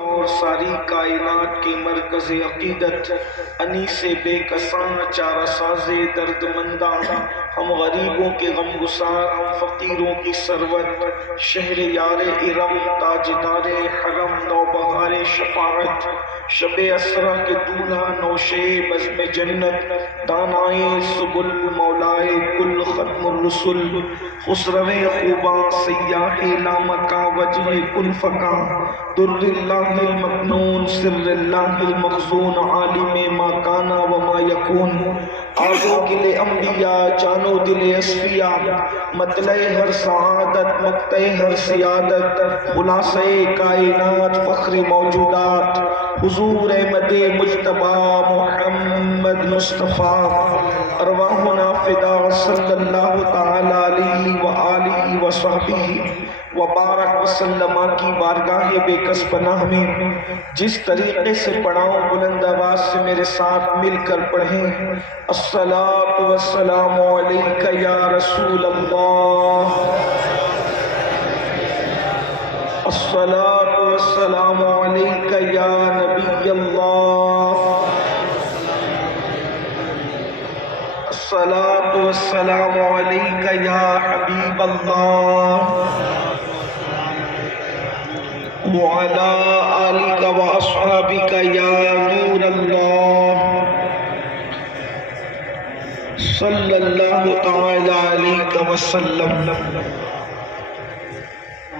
اور ساری کائنات کی مرکز عقیدت، انیس بے کساں چارہ ساز درد منداں، ہم غریبوں کے غم گسار، ہم فقیروں کی سرورت، شہر یار ارم تاجدار حرم، نوبہار شفاعت، شب اسرا کے دولہا نوشے بزم جنت، دانائے سبل مولائے کل ختم الرسل، خسرو خوباں سیاح لامکاں وجہ کن فکاں، در اللہ المکنون سر اللہ المخزون، عالم ما کانا وما یکون، آگو گل انبیاء جانو دل اصفیاء، مطلع ہر سعادت مقطع ہر سیادت، خلاصہ کائنات فخر موجودات، حضور احمد مجتبی محمد مصطفیٰ، ارواحنا فدا صلی اللہ تعالی علیہ وآلہ وصحبہ وبارک وسلم کی بارگاہ بے کس پناہ میں جس طریقے سے پڑھاؤں بلند آواز سے میرے ساتھ مل کر پڑھیں۔ الصلاۃ والسلام علیک یا رسول اللہ، الصلاۃ والسلام علیک یا نبی اللہ، الصلاۃ والسلام علیک یا حبیب اللہ، وعلى آلك وأصحابك يا نور الله، صلی اللہ تعالی علیہ وسلم۔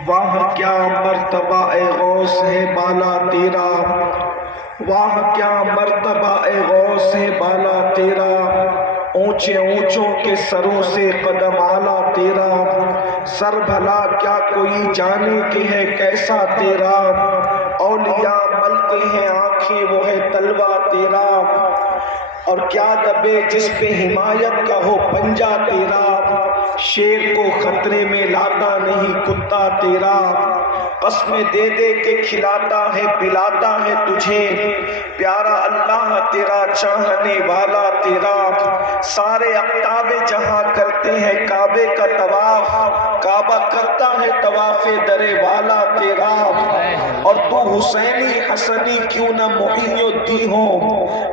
واہ کیا مرتبہ اے غوث ہے بالا تیرا، واہ کیا مرتبہ اے غوث ہے بالا تیرا، اونچے اونچوں کے سروں سے قدم اعلیٰ تیرا، سر بھلا کیا کوئی جانے کہ ہے کیسا تیرا، اولیاء ملتے ہیں آنکھیں وہ ہے تلوہ تیرا، اور کیا دبے جس پہ حمایت کا ہو پنجہ تیرا، شیر کو خطرے میں لاتا نہیں کتا تیرا، قسمیں دے دے کے کھلاتا ہے پلاتا ہے تجھے، پیارا اللہ تیرا چاہنے والا تیرا، سارے اقطاب جہاں کرتے ہیں کعبے کا طواف، کعبہ کرتا ہے طواف در والا تیرا، اور تو حسینی حسنی کیوں نہ محی الدین ہو،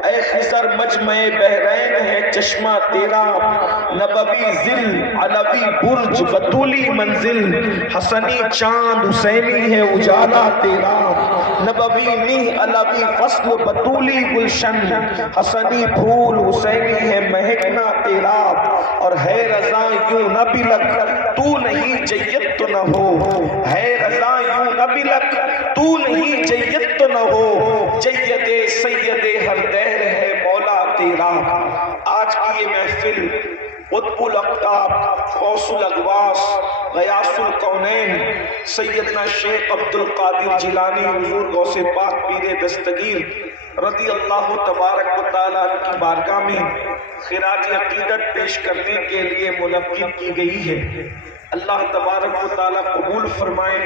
اے خضر مجمع بحرین ہے چشمہ تیرا، نبوی ذل علوی برج بطولی منزل، حسنی چاند حسینی ہے اجالا تیرا، نبوی نیہ علوی فصل بطولی گلشن، حسنی پھول حسینی ہے مہکنا تیرا، اور ہے رضا یوں نہ بلک تو نہیں جیت تو نہ ہو، ہے رضا یوں نہ بلک تو نہیں جیت تو نہ ہو، جید سید ہر دہر ہے مولا تیرا۔ آج کی یہ محفل قطب الاقطاب غوث الاغواث غیاث الکونین سیدنا شیخ عبد القادر جیلانی حضور غوث پاک پیر دستگیر رضی اللہ تبارک و تعالیٰ کی بارگاہ میں خراج عقیدت پیش کرنے کے لیے منعقد کی گئی ہے۔ اللہ تبارک و تعالیٰ قبول فرمائے،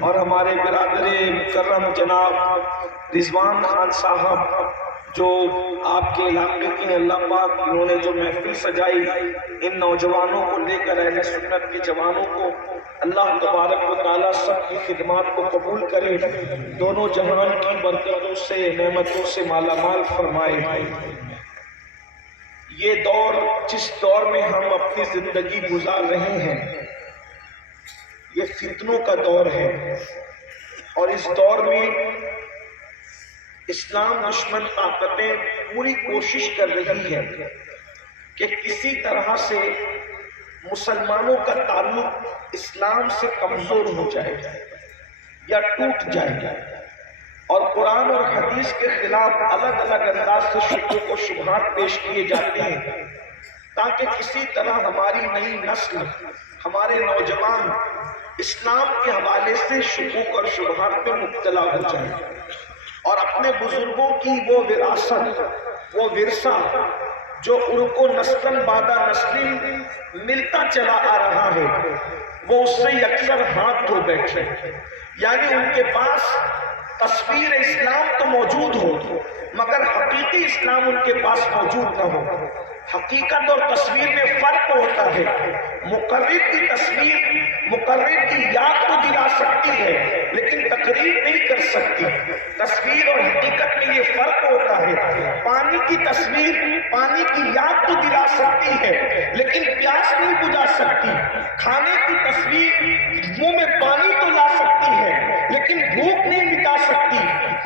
اور ہمارے برادر مکرم جناب رضوان خان صاحب جو آپ کے علاقے کے اللہ پاک، انہوں نے جو محفل سجائی، ان نوجوانوں کو لے کر اہل سنت کے جوانوں کو اللہ تبارک و تعالیٰ سب کی خدمات کو قبول کرے، دونوں جہان کی برکتوں سے نعمتوں سے مالا مال فرمائے۔ یہ دور جس دور میں ہم اپنی زندگی گزار رہے ہیں یہ فتنوں کا دور ہے، اور اس دور میں اسلام دشمن طاقتیں پوری کوشش کر رہی ہے کہ کسی طرح سے مسلمانوں کا تعلق اسلام سے کمزور ہو جائے یا ٹوٹ جائے، اور قرآن اور حدیث کے خلاف الگ الگ انداز سے شکوک و شبہات پیش کیے جاتے ہیں، تاکہ کسی طرح ہماری نئی نسل، ہمارے نوجوان اسلام کے حوالے سے شکوک اور شبہات میں مبتلا ہو جائیں، اور اپنے بزرگوں کی وہ وراثت، وہ ورثہ جو ان کو نسل بعد نسل ملتا چلا آ رہا ہے، وہ اس سے اکثر ہاتھ دھو بیٹھے، یعنی ان کے پاس تصویر اسلام تو موجود ہو مگر حقیقی اسلام ان کے پاس موجود نہ ہو۔ حقیقت اور تصویر میں فرق ہوتا ہے. مقرر کی تصویر مقرر کی یاد کو دلا سکتی ہے لیکن تقریر نہیں کر سکتی. تصویر اور حقیقت میں یہ فرق ہوتا ہے. پانی کی تصویر پانی کی یاد تو دلا سکتی ہے لیکن پیاس نہیں بجھا سکتی. کھانے کی تصویر منہ میں پانی تو لا سکتی ہے لیکن بھوک نہیں مٹا سکتی.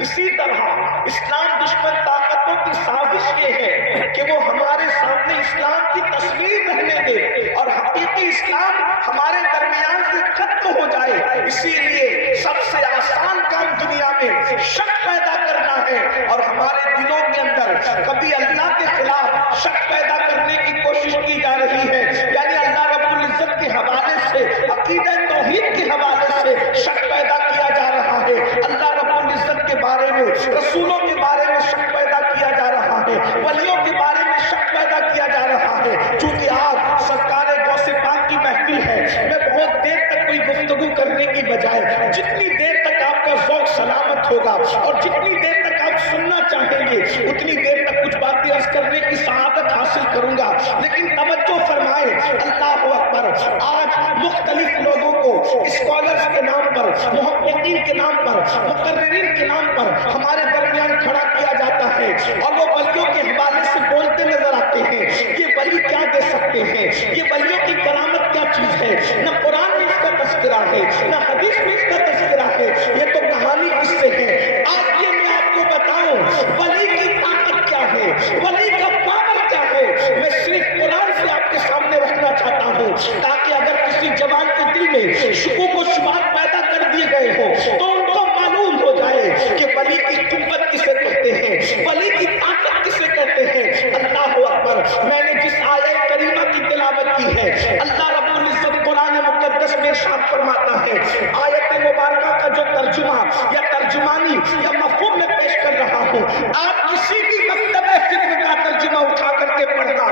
اسی طرح اسلام دشمن طاقتوں کی سازش یہ ہے کہ وہ ہمارے سامنے اسلام کی تصویر رہنے دے اور حقیقی اسلام ہمارے درمیان سے ختم ہو جائے. اسی لیے سب سے آسان کام دنیا میں شک پیدا کرنا ہے اور ہمارے دلوں کے اندر کبھی اللہ کے خلاف شک پیدا کرنے کی کوشش کی جا رہی ہے. یعنی اللہ رب العزت کے حوالے سے عقیدہ توحید کے حوالے سے شک پیدا کیا جا رہا ہے. اللہ رب العزت کے بارے میں رسولوں کے بارے میں شک پیدا کیا جا رہا ہے. ولیوں کے بارے میں شک پیدا کیا جا رہا ہے. چونکہ آج سرکار غوث پاک کی محفل ہے میں بہت دیر تک کوئی گفتگو کرنے کی بجائے جتنی دیر تک آپ کا ذوق سلامت ہوگا اور جتنی دیر تک آپ سننا چاہیں گے اتنی دیر تک کچھ باتیں عرض کرنے کی سعادت حاصل کروں گا. لیکن توجہ فرمائے اللہ اکبر. آج مختلف لوگوں کو اسکالرز کے نام پر محققین کے نام پر مقررین کے نام پر ہمارے درمیان کھڑا کیا جاتا ہے اور وہ ولیوں کے حوالے سے بولتے نظر آتے ہیں. یہ ولی کیا دے سکتے ہیں, یہ ولیوں کی کرامت کیا چیز ہے. نہ قرآن میں اس کا تذکرہ ہے نہ حدیث میں اس کا تذکرہ ہے, یہ تو کہانی کس سے ہے. آج یہ میں آپ کو بتاؤں ولی کی طاقت کیا ہے, ولی کا پاور کیا ہے. میں صرف قرآن سے آپ کے سامنے رکھنا چاہتا ہوں تاکہ اگر کسی جوان کے دل میں شکوک و شبہات پیدا کر دیے گئے ہو تو ان کو معلوم ہو جائے کہ ولی کی قوت کسے کہتے ہیں, ولی کی طاقت کسے کہتے ہیں. اللہ اکبر. میں نے جس آیت کریمہ کی تلاوت کی ہے اللہ رب العزت قرآن مقدس میں ارشاد فرماتا ہے. آیت مبارکہ کا جو ترجمہ یا ترجمانی یا مفہوم میں پیش کر رہا ہوں, آپ کسی بھی مکتبہ فکر کا ترجمہ اٹھا کر کے پڑھنا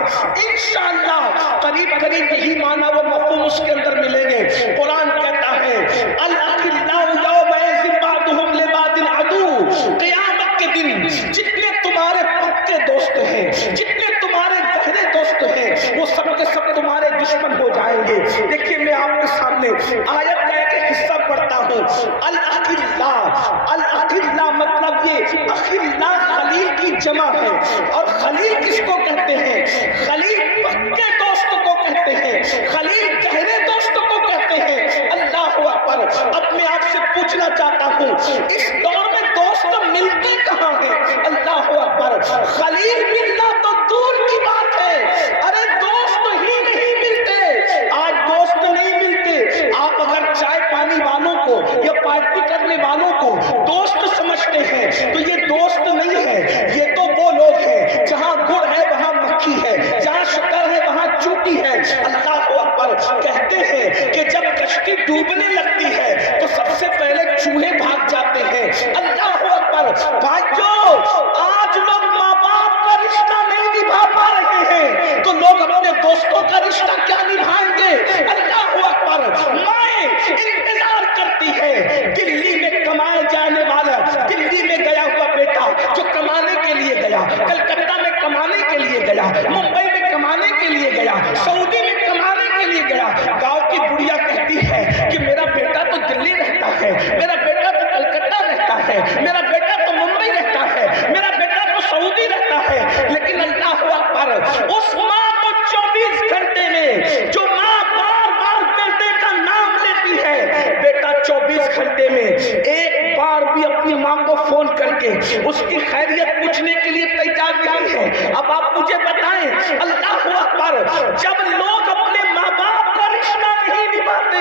انشاءاللہ قریب قریب یہی معنی و مفہوم اس کے اندر ملیں گے. قرآن کہتا ہے الاخلاء یومئذ بعضهم لبعض عدو. قیامت کے دن جتنے تمہارے پکے دوست ہیں, جتنے تمہارے گہرے دوست ہیں, وہ سب کے سب تمہارے دشمن ہو جائیں گے. دیکھیے میں آپ کے سامنے آیت کا ایک حصہ پڑھتا ہوں. الاخلاء مطلب یہ اخلاء خلیل کی جمع ہے. اور خلیل کس کو کہتے ہیں؟ خلیل پکے دوست کو کہتے ہیں, خلیل گہرے دوست کو کہتے ہیں. اللہ اکبر. اب میں آپ سے پوچھنا چاہتا ہوں اس دور میں دوست ملتے کہاں ہیں؟ اللہ اکبر. خلیل ملنا تو دور کی بات ہے, ارے دوست ہی نہیں ملتے. آج دوست نہیں ملتے. آپ اگر چائے پانی والوں کو یا پارٹی کرنے والوں کو دوست سمجھتے ہیں تو یہ دوست نہیں ہے. یہ تو وہ لوگ ہیں جہاں گڑ ہے وہاں مکھی ہے, جہاں شکر ہے وہاں چوٹی ہے. اللہ اکبر. کہتے ہیں کہ جب کشتی ڈوبنے لگتی ہے تو سب سے پہلے چوہے بھاگ جاتے ہیں. اللہ اکبر. بھائیو آج لوگ ماں باپ کا رشتہ نہیں نبھا پا رہے ہیں تو لوگ اپنے دوستوں کا رشتہ کیا نبھائیں گے؟ اللہ اکبر. مائیں انتظار کرتی ہے دلی میں کمائے جانے والا, دلی میں گیا ہوا بیٹا جو کمانے کے لیے گیا, کلکتہ میں کمانے کے لیے گیا, ممبئی میں کمانے کے لیے گیا, سعودی میں کمانے کے لیے گیا. گاؤں کی بڑھیا کہتی ہے کہ میرا بیٹا تو دلی رہتا ہے, میرا بیٹا تو کلکتہ رہتا ہے, میرا بیٹا تو ممبئی رہتا ہے, میرا بیٹا تو سعودی رہتا ہے. لیکن اللہ اکبر اس ماں کو 24 گھنٹے میں جو ماں بار بار بیٹے کا نام لیتی ہے, بیٹا 24 گھنٹے میں ایک بار بھی اپنی ماں کو فون کر کے اس کی خیریت پوچھنے کے لیے تیار نہیں ہے. اب آپ مجھے بتائیں اللہ اکبر, جب لوگ اپنے ماں باپ کا رشتہ نہیں نبھاتے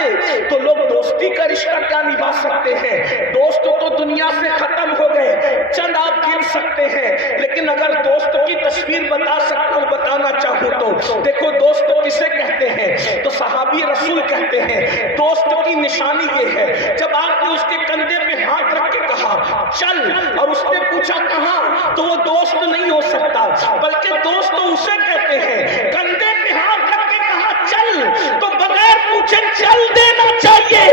تو لوگ دوستی کا رشتہ کیا نبھا سکتے ہیں؟ دوست تو دنیا سے ختم ہو گئے, چند آپ گن سکتے ہیں. لیکن اگر دوست کی تصویر بتانا چاہوں تو دیکھو دوست کسے کہتے ہیں تو صحابی رسول کہتے ہیں دوست کی نشانی یہ ہے جب آپ نے اس کے کندھے پہ ہاتھ رکھ کے کہا چل اور اس نے پوچھا کہاں تو وہ دوست نہیں ہو سکتا, بلکہ دوست تو اسے کہتے ہیں کندھے پہ ہاتھ رکھ کے کہا چل تو بغیر پوچھے چل دینا چاہیے.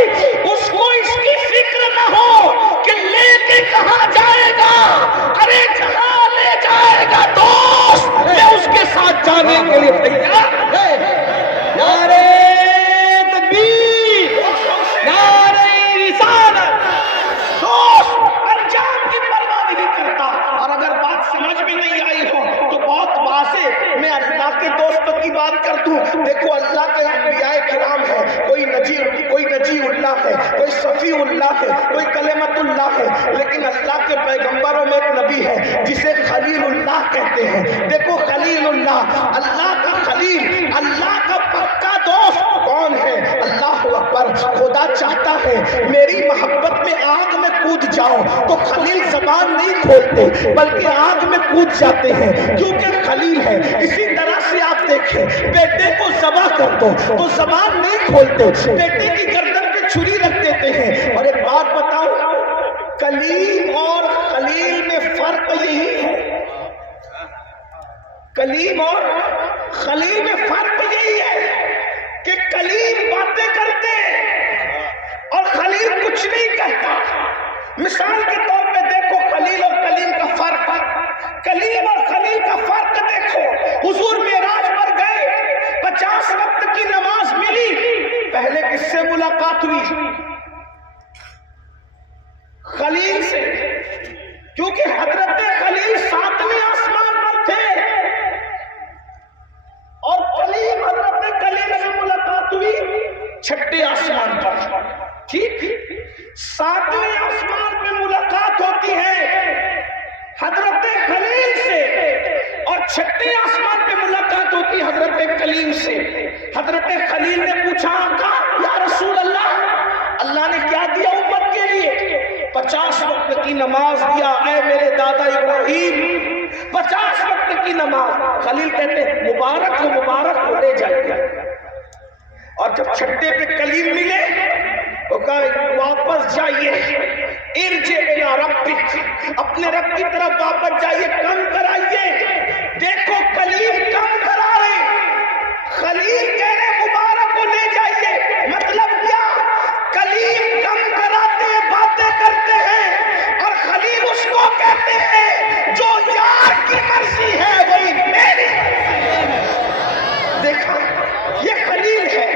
اس کو اس کی فکر نہ ہو کہ لے کے کہاں جائے گا, ارے جہاں لے جائے گا دوست میں اس کے ساتھ جانے لیکن اللہ کے پیغمبروں میں ایک نبی ہے جسے خلیل اللہ کہتے ہیں. دیکھو خلیل اللہ، اللہ کا خلیل، اللہ کا پکا دوست کون ہے؟ اللہ اکبر. خدا چاہتا ہے میری محبت میں آگ میں کود جاؤ تو خلیل زبان نہیں کھولتے بلکہ آگ میں کود جاتے ہیں کیونکہ خلیل ہے. اسی طرح سے آپ دیکھیں بیٹے کو ذبح کر دو تو زبان نہیں کھولتے، بیٹے کی گردن پہ چھری رکھ دیتے ہیں. اور ایک بات بتاؤ، کلیم اور خلیل میں فرق یہی ہے، کلیم اور خلیل میں فرق یہی ہے کہ کلیم باتیں کرتے اور خلیل کچھ نہیں کہتا. مثال کے طور پہ دیکھو خلیل اور کلیم کا فرق، کلیم اور خلیل کا فرق دیکھو. حضور معراج پر گئے، 50 وقت کی نماز ملی، پہلے کس سے ملاقات ہوئی؟ خلیل سے، کیونکہ حضرت خلیل 7ویں آسمان پر تھے اور کلیم حضرت کلیم سے ملاقات ہوئی 6ٹھے آسمان پر. ٹھیک، 7ویں آسمان پہ ملاقات ہوتی ہے حضرت خلیل سے اور 6ٹھے آسمان پہ ملاقات ہوتی ہے حضرت کلیم سے. حضرت خلیل نے پوچھا آقا یا رسول اللہ، اللہ نے کیا دیا امت کے لیے؟ 50 وقت کی نماز دیا اے میرے دادا ابراہیم، 50 وقت کی نماز. خلیل کہتے ہیں مبارک ہو مبارک ہو، لے جائیے. اور جب 6ٹھے پہ کلیم ملے تو کہا واپس جائیے، ارجع الی ربک، اپنے رب کی طرف واپس جائیے، کم کرائیے. دیکھو کلیم کم کرا رہے، خلیل کہہ رہے مبارک کو لے جائیے. مطلب کیا؟ کلیم کم کراتے ہیں، باتیں کرتے ہیں، اور خلیل اس کو کہتے ہیں جو یار کی مرضی ہے وہی میری. دیکھا، یہ خلیل ہے.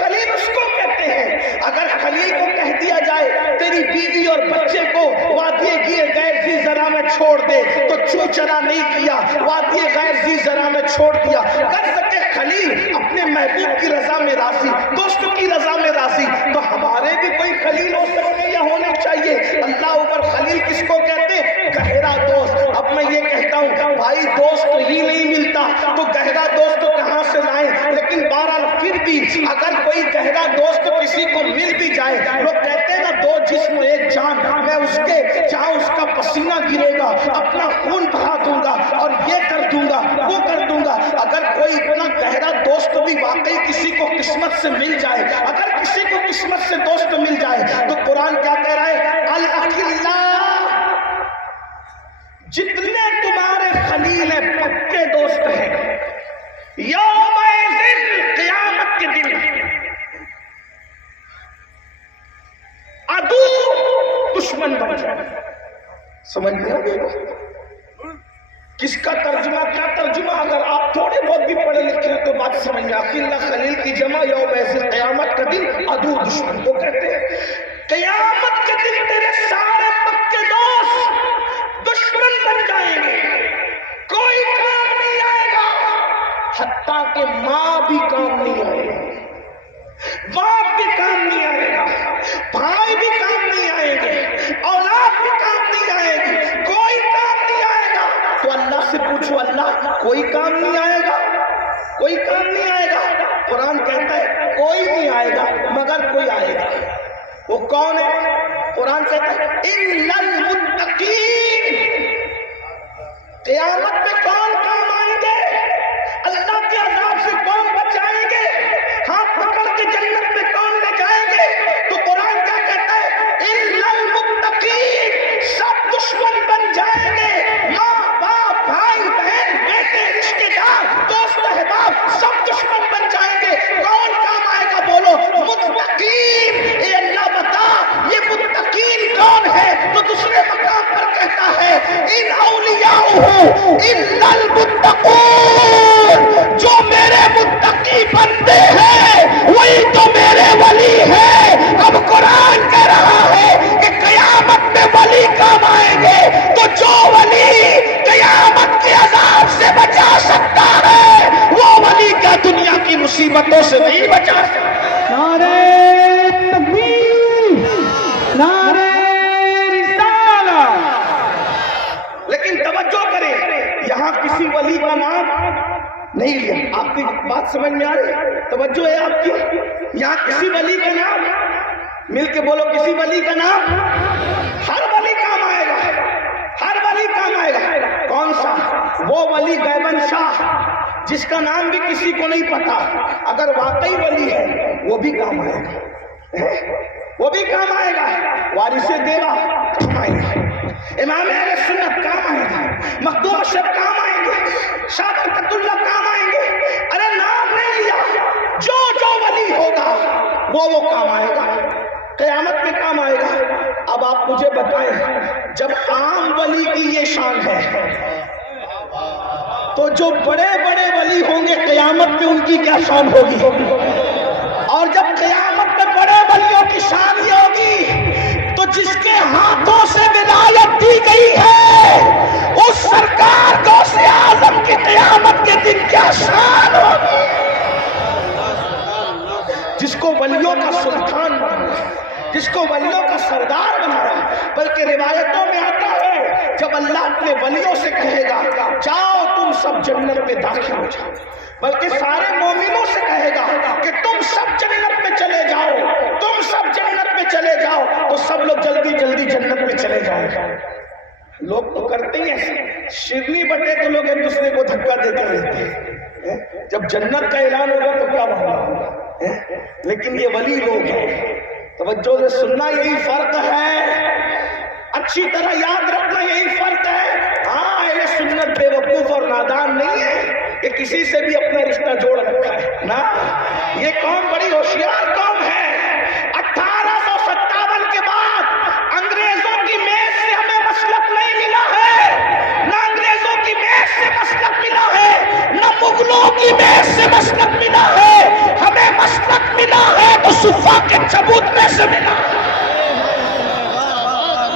خلیل اس کو کہتے ہیں. اگر خلیل کو کہہ دیا جائے تیری بیوی اور بچے کو وادی غیر ذی زرع میں چھوڑ دے تو چوچرا نہیں کیا، وادی غیر ذی زرع میں چھوڑ دیا. کر سکے خلیل اپنے محبوب کی رضا میں راضی، دوستوں کی رضا میں راضی، تو ہمارے بھی کوئی خلیل ہو سکتے یا ہونے چاہیے. اللہ اوپر خلیل کس کو کہتے؟ گہرا دوست. اب میں یہ کہتا ہوں بھائی دوست ہی نہیں ملتا تو گہرا دوست کہاں سے لائیں؟ لیکن بہرحال پھر بھی اگر کوئی گہرا دوست کسی کو مل بھی جائے، لوگ کہتے ہیں نا دو جسم ایک جان، میں اس کے جہاں اس کا پسینہ گرے گا اپنا خون بہا دوں گا اور یہ کر دوں گا وہ کر دوں گا. اگر کوئی اتنا گہرا دوست بھی واقعی کسی کو قسمت سے مل جائے، اگر کسی کو قسمت سے دوست مل جائے تو قرآن کیا کہہ رہا ہے؟ الاخلاء، جتنے تمہارے خلیل ہیں پکے دوست ہیں، یوم قیامت کے دن عدو دشمن بن جائے. سمجھ گئے کس کا ترجمہ؟ کیا ترجمہ؟ اگر آپ تھوڑے بہت بھی پڑھے لکھے ہیں تو بات سمجھ گئے. اخلا خلیل کی جمع یوم قیامت کا دن عدو دشمن کو کہتے ہیں. قیامت کے دن تیرے سارے پکے دوست دشمن بن جائیں گے، کوئی کام نہیں آئے گا، حتیٰ کہ ماں بھی کام نہیں آئے گا، باپ بھی کام نہیں آئے گا، بھائی بھی کام نہیں آئیں گے، اولاد بھی کام نہیں آئے گی، کوئی کام نہیں آئے گا. تو اللہ سے پوچھو اللہ کوئی کام نہیں آئے گا، کوئی کام نہیں آئے گا. قرآن کہتا ہے کوئی نہیں آئے گا مگر کوئی آئے گا. وہ کون ہے؟ قرآن کہتا ہے اِنَّ الْمُتَّقِينَ. قیامت میں کون کام آئیں گے؟ اللہ کے عذاب سے کون بچائیں گے؟ ہاتھ پکڑ کے جنت میں کون لے جائیں گے؟ تو قرآن کیا کہتا ہے؟ اِلَّا الْمُتَّقِينَ. سب دشمن بن جائیں گے، ماں باپ بھائی بہن بیٹے رشتے دار دوست احباب سب دشمن بن جائیں گے. کون کام آئے گا؟ بولو متقین. اے اللہ بتا یہ متقین کون ہے؟ تو دوسرے مقام پر کہتا ہے ان اولیاءہ الا المتقون. جو میرے متقی بندے ہیں وہی تو میرے ولی ہے. اب قرآن کہہ رہا ہے کہ قیامت میں ولی کام آئیں گے، تو جو ولی قیامت کے عذاب سے بچا سکتا ہے وہ ولی کا دنیا کی مصیبتوں سے نہیں بچا سکتا. نعرہ تکبیر، نعرہ رسالہ. نہیں لیا. آپ کی بات سمجھ میں آ رہی؟ توجہ ہے آپ کی؟ یہاں کسی ولی کا نام مل کے بولو، کسی ولی کا نام. ہر ولی کام آئے گا، ہر ولی کام آئے گا. کون سا؟ وہ ولی غیباً شاہ جس کا نام بھی کسی کو نہیں پتا، اگر واقعی ولی ہے وہ بھی کام آئے گا، وہ بھی کام آئے گا. وارث دیوا کام آئے گا، امام اہل سنت کام آئے گا، مخدوم اشرف کام آئیں گے، شاہ برکت اللہ کام آئیں گے. ارے نام نہیں لیا، جو جو ولی ہوگا وہ کام آئے گا، قیامت میں کام آئے گا. اب آپ مجھے بتائیں، جب عام ولی کی یہ شان ہے تو جو بڑے بڑے ولی ہوں گے قیامت میں ان کی کیا شان ہوگی؟ اور جب قیامت میں بڑے ولیوں کی شان یہ ہوگی تو جس کے ہاتھوں سے ولایت دی گئی ہے اس سرکار غوث اعظم کی قیامت کے دن کیا شان ہوگی؟ جس کو ولیوں کا سلطان بنایا، جس کو ولیوں کا سردار بنایا. بلکہ روایتوں میں آتا ہے جب اللہ اپنے ولیوں سے کہے گا جاؤ تم سب جنت میں داخل ہو جاؤ، بلکہ سارے مومنوں سے کہے گا کہ تم سب جنت میں چلے جاؤ، تم سب جنت میں چلے جاؤ، تو سب لوگ جلدی جلدی جنت میں چلے جائیں گے. لوگ تو کرتے ہیں شیرنی بٹے تو لوگ ایک دوسرے کو دھکا دیتے رہتے ہیں. جب جنت کا اعلان ہوگا تو کیا معاملہ ہوگا؟ لیکن یہ ولی لوگ ہیں. توجہ سے سننا، یہی فرق ہے، اچھی طرح یاد رکھنا، یہی فرق ہے. ہاں اہل سنت بے وقوف اور نادان نہیں ہے کہ کسی سے بھی اپنا رشتہ جوڑ رکھا ہے نا. یہ قوم بڑی ہوشیار قوم ہے. 1857 کے بعد انگریزوں کی میز سے ہمیں مسلک نہیں ملا ہے، نہ انگریزوں کی میز سے مسلک ملا ہے، نہ مغلوں کی میز سے مسلک ملا ہے. ہمیں مسلک ملا ہے تو صفا کے چبوترے سے ملا.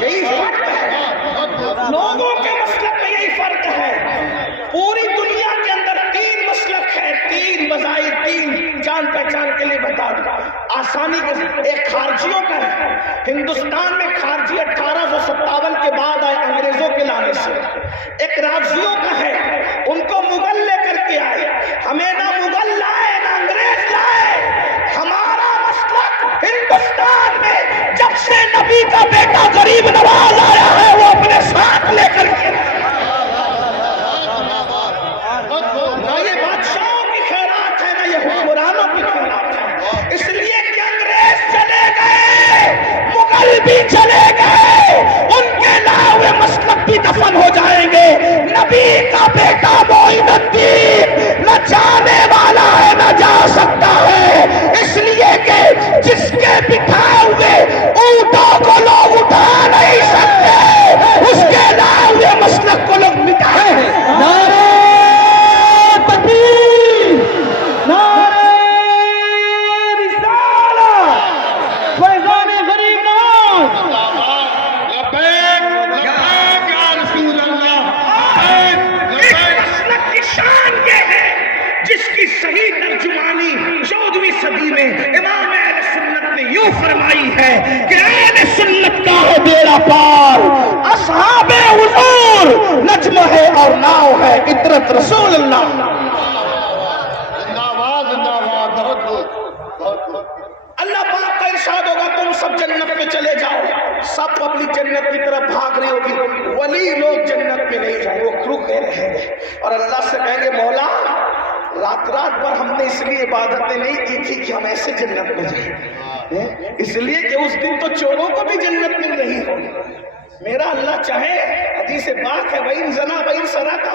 یہی فرق ہے، لوگوں کے مسلک میں یہی فرق ہے. پوری دنیا کے اندر 3 مسلک ہے، 3 بظاہر 3 جان پہچان کے لیے بتا دوں آسانی کے. ایک خارجیوں کا ہے، ہندوستان میں خارجی 1857 کے بعد آئے انگریزوں کے لانے سے. ایک رافضیوں کا ہے، ان کو مغل لے کر کے آئے، ہمیں نہ مغل لائے نہ انگریز لائے. ہمارا مسلک ہندوستان میں جب سے نبی کا بیٹا غریب نواز آیا ہے وہ اپنے ساتھ لے کر کے نہ یہ بادشاہوں کی خیرات ہے نہ یہ حکمرانوں کی خیرات ہے. اس لیے کہ انگریز چلے گئے، مغل بھی چلے گئے، ان کے لائے ہوئے مسلک بھی دفن ہو جائیں گے. نبی کا بیٹا معین الدین نہ جانے والا ہے نہ جا سکتا ہے، اس لیے کہ جس کے بٹھائے ہوئے اونٹوں کو لوگ اٹھا نہیں سکتے اس کے لائے ہوئے مسلک کو لوگ مٹائے ہیں. نعرہ تکبیر، نعرہ رسالت، فیضان غریب نواز. جس کی صحیح ترجمانی 14ویں صدی میں امام اہل سنت نے یوں فرمائی ہے کہ اہل سنت کا ہے بیڑا پار، اصحاب حضور نجم ہے اور ناؤ ہے عطرت رسول اللہ. اللہ پاک کا ارشاد ہوگا تم سب جنت میں چلے جاؤ، سب پبلک جنت کی طرف بھاگ رہی ہوگی، ولی لوگ جنت میں نہیں جائیں، وہ رکے رہیں گے اور اللہ سے کہیں گے مولا رات بھر ہم نے اس لیے عبادتیں نہیں کی تھی کہ ہم ایسے جنت میں جائیں، اس لیے کہ اس دن تو چوروں کو بھی جنت مل رہی ہوگی. میرا اللہ چاہے، حدیث پاک ہے وَإِن زَنَا وَإِن سَرَقَ،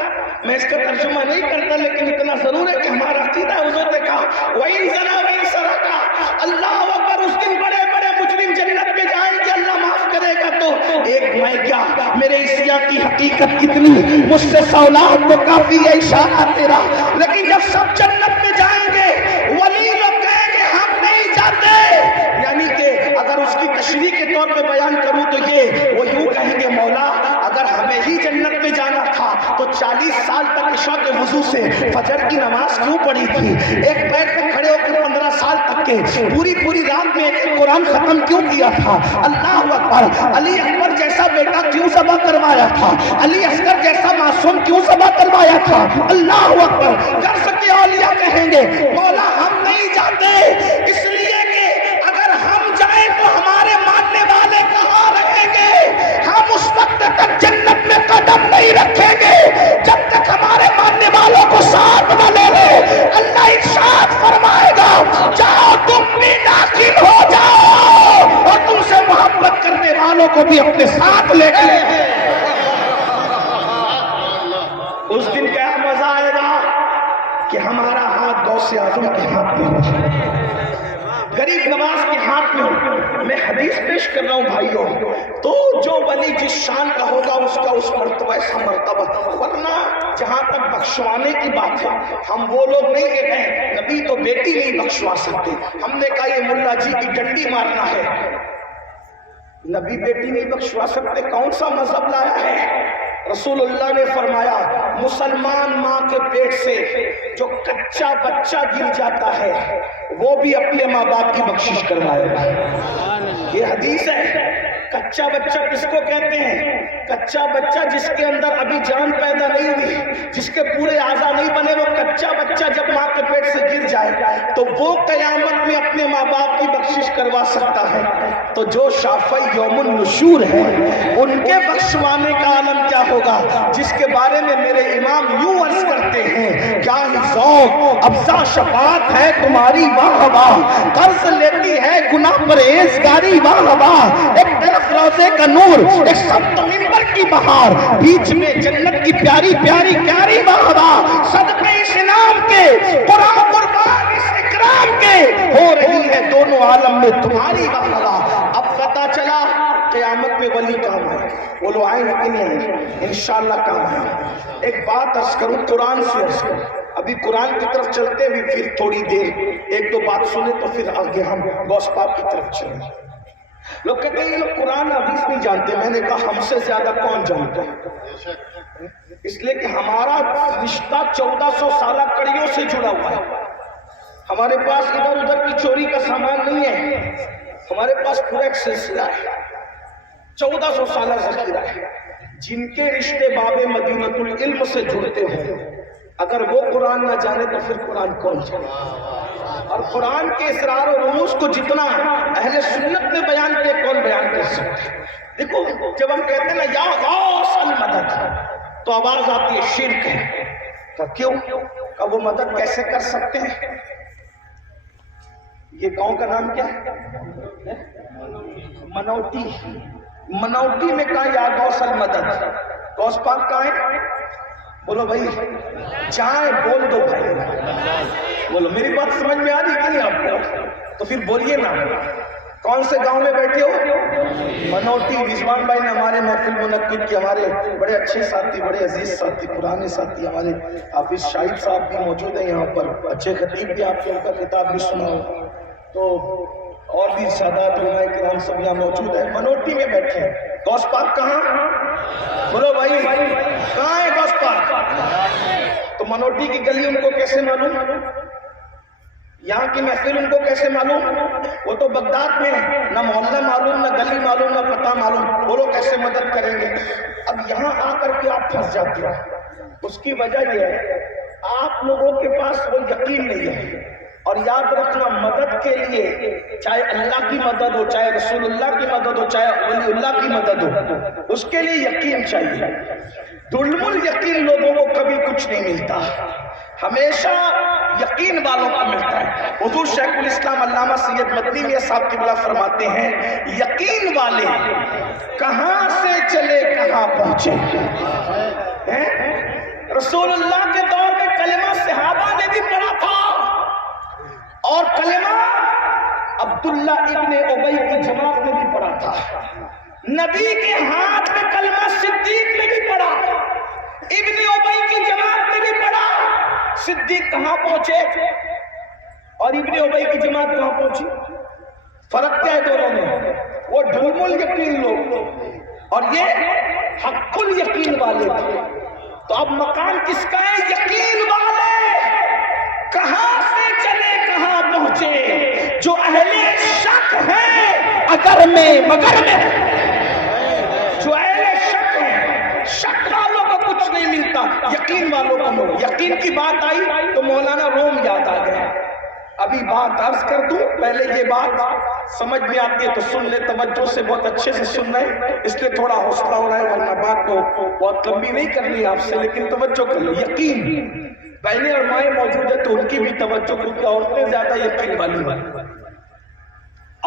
میں اس کا ترجمہ نہیں کرتا لیکن اتنا ضرور ہے کہ ہمارا عقیدہ ہے. حضور نے کہا وَإِن زَنَا وَإِن سَرَقَ، اللہ اکبر، اس دن بڑے بڑے مجرم جنت میں جائیں گے، اللہ معاف کرے گا. تو ایک میں کیا، میرے عیسیٰ کی حقیقت کتنی، مجھ سے سوالات تو کافی ہے اشارہ تیرا، لیکن جب سب جنت میں جائیں گے ولی لوگ کہیں گے ہم نہیں جاتے. یعنی کہ اگر اس کی تشریح کے طور پہ بیان کروں تو یہ وہ یوں کہیں گے مولا اگر ہمیں ہی جنت میں جانا تھا تو 40 سال تک عشاء کے وضو سے فجر کی نماز کیوں پڑھی تھی، ایک پیر پہ کھڑے کھڑے ہو کر 15 سال تک کے پوری رات میں قرآن ختم کیوں کیا تھا؟ اللہ اکبر، علی اکبر جیسا بیٹا کیوں ذبح کروایا تھا؟ علی اصغر جیسا معصوم کیوں ذبح کروایا تھا؟ اللہ اکبر۔ کر سکے اولیاء کہیں گے مولا ہم نہیں جاتے، اس لیے کہ اگر ہم جائیں تو ہمارے ماننے والے کہاں رہیں گے؟ ہم اس وقت تک جنت میں قدم نہیں رکھیں گے جب تک ہمارے ماننے والوں کو ساتھ نہ لے لے۔ اللہ ارشاد فرمائے گا جاؤ تم بھی داخل ہو جاؤ اور تم سے محبت کرنے والوں کو بھی اپنے ساتھ لے کے اس دن کیا مزہ آئے گا کہ ہمارا ہاتھ غوث اعظم کے ہاتھ میں ہو، غریب نواز کے ہاتھ میں ہو۔ میں حدیث پیش کر رہا ہوں بھائیوں، تو جو ولی جس شان کا ہوگا اس کا اس مرتبہ ایسا مرتبہ، ورنہ جہاں تک بخشوانے کی بات ہے ہم وہ لوگ نہیں کہ کہیں نبی تو بیٹی نہیں بخشوا سکتے۔ ہم نے کہا یہ ملا جی کی ڈنڈی مارنا ہے، نبی بیٹی نہیں بخشوا سکتے، کون سا مذہب لایا ہے؟ رسول اللہ نے فرمایا مسلمان ماں کے پیٹ سے جو کچا بچہ گر جاتا ہے وہ بھی اپنے ماں باپ کی بخشش کروائے گا۔ یہ حدیث ہے۔ کچا بچہ کس کو کہتے ہیں؟ کچا بچہ جس کے اندر ابھی جان پیدا نہیں ہوئی، جس کے پورے اعضاء نہیں بنے، وہ کچا بچہ جب ماں کے پیٹ سے گر جائے تو وہ قیامت میں اپنے ماں باپ کی بخشش کروا سکتا ہے۔ تو جو شافعی یوم النشور ہے ان کے بخشوانے کا عالم کیا ہوگا، جس کے بارے میں میرے امام یوں عرض کرتے ہیں کیا ہی ذوق افزا شفاعت ہے تمہاری واہ واہ، قرض لیتی ہے گناہ پرہیزگاری واہ واہ، ایک طرف روزے کا نور، ایک سمت منبر کی بہار، بیچ میں جنت کی پیاری پیاری پیاری واہ واہ، صدقہ اس انعام کے قرآن قربان اس اکرام کے، ہو رہی ہے دونوں عالم میں تمہاری واہ واہ۔ اب پتہ چلا قیامت میں ولی کام ہے، وہ لوگ آئیں کہ نہیں انشاءاللہ کام ہے۔ ایک بات عرض کروں قرآن سے عرض کروں، ابھی قرآن کی طرف چلتے ہوئے پھر تھوڑی دیر ایک دو بات سنیں تو پھر آگے ہم غوث پاک کی طرف چلیں۔ لوگ کہتے ہیں یہ لوگ قرآن حدیث نہیں جانتے، میں نے کہا ہم سے زیادہ کون جانتا ہے؟ اس لیے کہ ہمارا رشتہ 1400 سالہ کڑیوں سے جڑا ہوا ہے۔ ہمارے پاس ادھر ادھر کی چوری کا سامان نہیں ہے، ہمارے پاس پورا ایک سلسلہ ہے، 1400 سالہ ذخیرہ ہے۔ جن کے رشتے باب مدینۃ العلم سے جڑتے ہوں اگر وہ قرآن نہ جانے تو پھر قرآن کون جانے؟ اور قرآن کے اسرار و رموز کو جتنا اہل سنت نے بیان کیا کون بیان کر سکتے؟ دیکھو جب ہم کہتے ہیں نا یا غوث المدد تو آواز آتی ہے شرک ہے، تو کیوں کہ وہ مدد کیسے کر سکتے ہیں؟ یہ گاؤں کا نام کیا ہے؟ منوٹی۔ منوٹی میں کہا یا غوث المدد، غوث پاک کہاں ہے؟ بولو بھائی جائیں بول دو بھائی، بولو میری بات سمجھ میں آ رہی کہ نہیں آپ کو؟ تو پھر بولیے نا کون سے گاؤں میں بیٹھے ہو؟ منوٹی۔ رضوان بھائی نے ہمارے محفل منعقد کی، ہمارے بڑے اچھے ساتھی، بڑے عزیز ساتھی، پرانے ساتھی ہمارے حافظ شاہد صاحب بھی موجود ہیں یہاں پر، اچھے خطیب بھی، آپ کے ان کا کتاب بھی سنا ہو، تو اور بھی سادات علماء کرام سب یہاں موجود ہیں، منوٹی میں بیٹھے ہیں۔ غوث پاک کہاں؟ بولو بھائی کہاں ہے غوث پاک؟ تو منوٹی کی گلی ان کو کیسے معلوم؟ یہاں کی محفل ان کو کیسے معلوم؟ وہ تو بغداد میں نہ محلہ معلوم، نہ گلی معلوم، نہ پتہ معلوم، وہ لوگ کیسے مدد کریں گے؟ اب یہاں آ کر کے آپ پھنس جاتے ہیں۔ اس کی وجہ یہ ہے آپ لوگوں کے پاس وہ یقین نہیں ہے۔ اور یاد رکھنا مدد کے لیے چاہے اللہ کی مدد ہو، چاہے رسول اللہ کی مدد ہو، چاہے ولی اللہ کی مدد ہو، اس کے لیے یقین چاہیے۔ دلم الیقین لوگوں کو کبھی کچھ نہیں ملتا، ہمیشہ یقین والوں کو ملتا ہے۔ حضور شیخ الاسلام علامہ سید مدنی میاں صاحب قبلہ فرماتے ہیں یقین والے کہاں سے چلے کہاں پہنچے۔ رسول اللہ کے دور میں کلمہ صحابہ نے بھی پڑھا تھا، اور کلمہ عبداللہ ابن ابی کی جماعت نے بھی پڑھا تھا۔ نبی کے ہاتھ میں کلمہ صدیق نے بھی پڑھا، ابن ابی کی جماعت نے بھی پڑھا۔ صدیق کہاں پہنچے اور ابن ابی کی جماعت کہاں پہنچی؟ فرق کیا ہے دونوں میں؟ وہ ڈھول الیقین لوگ اور یہ حق الیقین والے۔ تو اب مقام کس کا ہے؟ یقین والے کہاں سے چلے کہاں پہنچے جو اہل شک ہیں اگر میں مگر میں، جو اہل شک ہیں، شک والوں کو کچھ نہیں ملتا، یقین والوں کو ملتا۔ یقین کی بات آئی تو مولانا روم یاد آ گیا۔ ابھی بات عرض کر دوں، پہلے یہ بات سمجھ میں آتی ہے تو سن لے، توجہ سے بہت اچھے سے سن رہے، اس لیے تھوڑا حوصلہ ہو رہا ہے، ورنہ بات کو بہت لمبی نہیں کرنی آپ سے، لیکن توجہ کر لو۔ یقین، بہنیں اور مائیں موجود ہیں تو ان کی بھی توجہ، کیونکہ عورتیں زیادہ یقین والی ہیں۔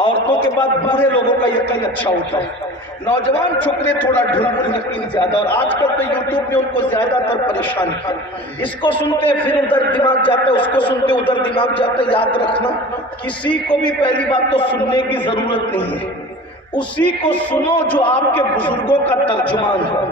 عورتوں کے بعد بوڑھے لوگوں کا یقین اچھا ہوتا ہے، نوجوان چھوکرے تھوڑا ڈھلمل یقین زیادہ، اور آج کل تو یوٹیوب میں ان کو زیادہ تر پریشان ہے، اس کو سنتے پھر ادھر دماغ جاتا ہے، اس کو سنتے ادھر دماغ جاتا ہے۔ یاد رکھنا، کسی کو بھی پہلی بات تو سننے کی ضرورت نہیں ہے، اسی کو سنو جو آپ کے بزرگوں کا ترجمان ہے،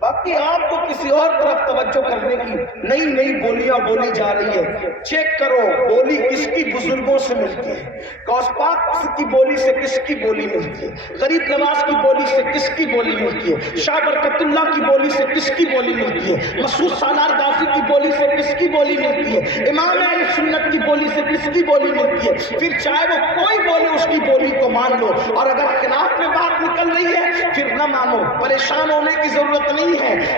باقی آپ کو کسی اور طرف توجہ کرنے کی نئی نئی بولیاں بولی جا رہی ہے۔ چیک کرو بولی کس کی بزرگوں سے ملتی ہے، غوث پاک کی بولی سے کس کی بولی ملتی ہے، غریب نواز کی بولی سے کس کی بولی ملتی ہے، شاہ برکت اللہ کی بولی سے کس کی بولی ملتی ہے، مسعود سالار غازی کی بولی سے کس کی بولی ملتی ہے، امام اہل سنت کی بولی سے کس کی بولی ملتی ہے۔ پھر چاہے وہ کوئی بولے اس کی بولی کو مان لو، اور اگر خلاف میں بات نکل رہی ہے پھر نہ مانو، پریشان ہونے کی ضرورت نہیں ہے۔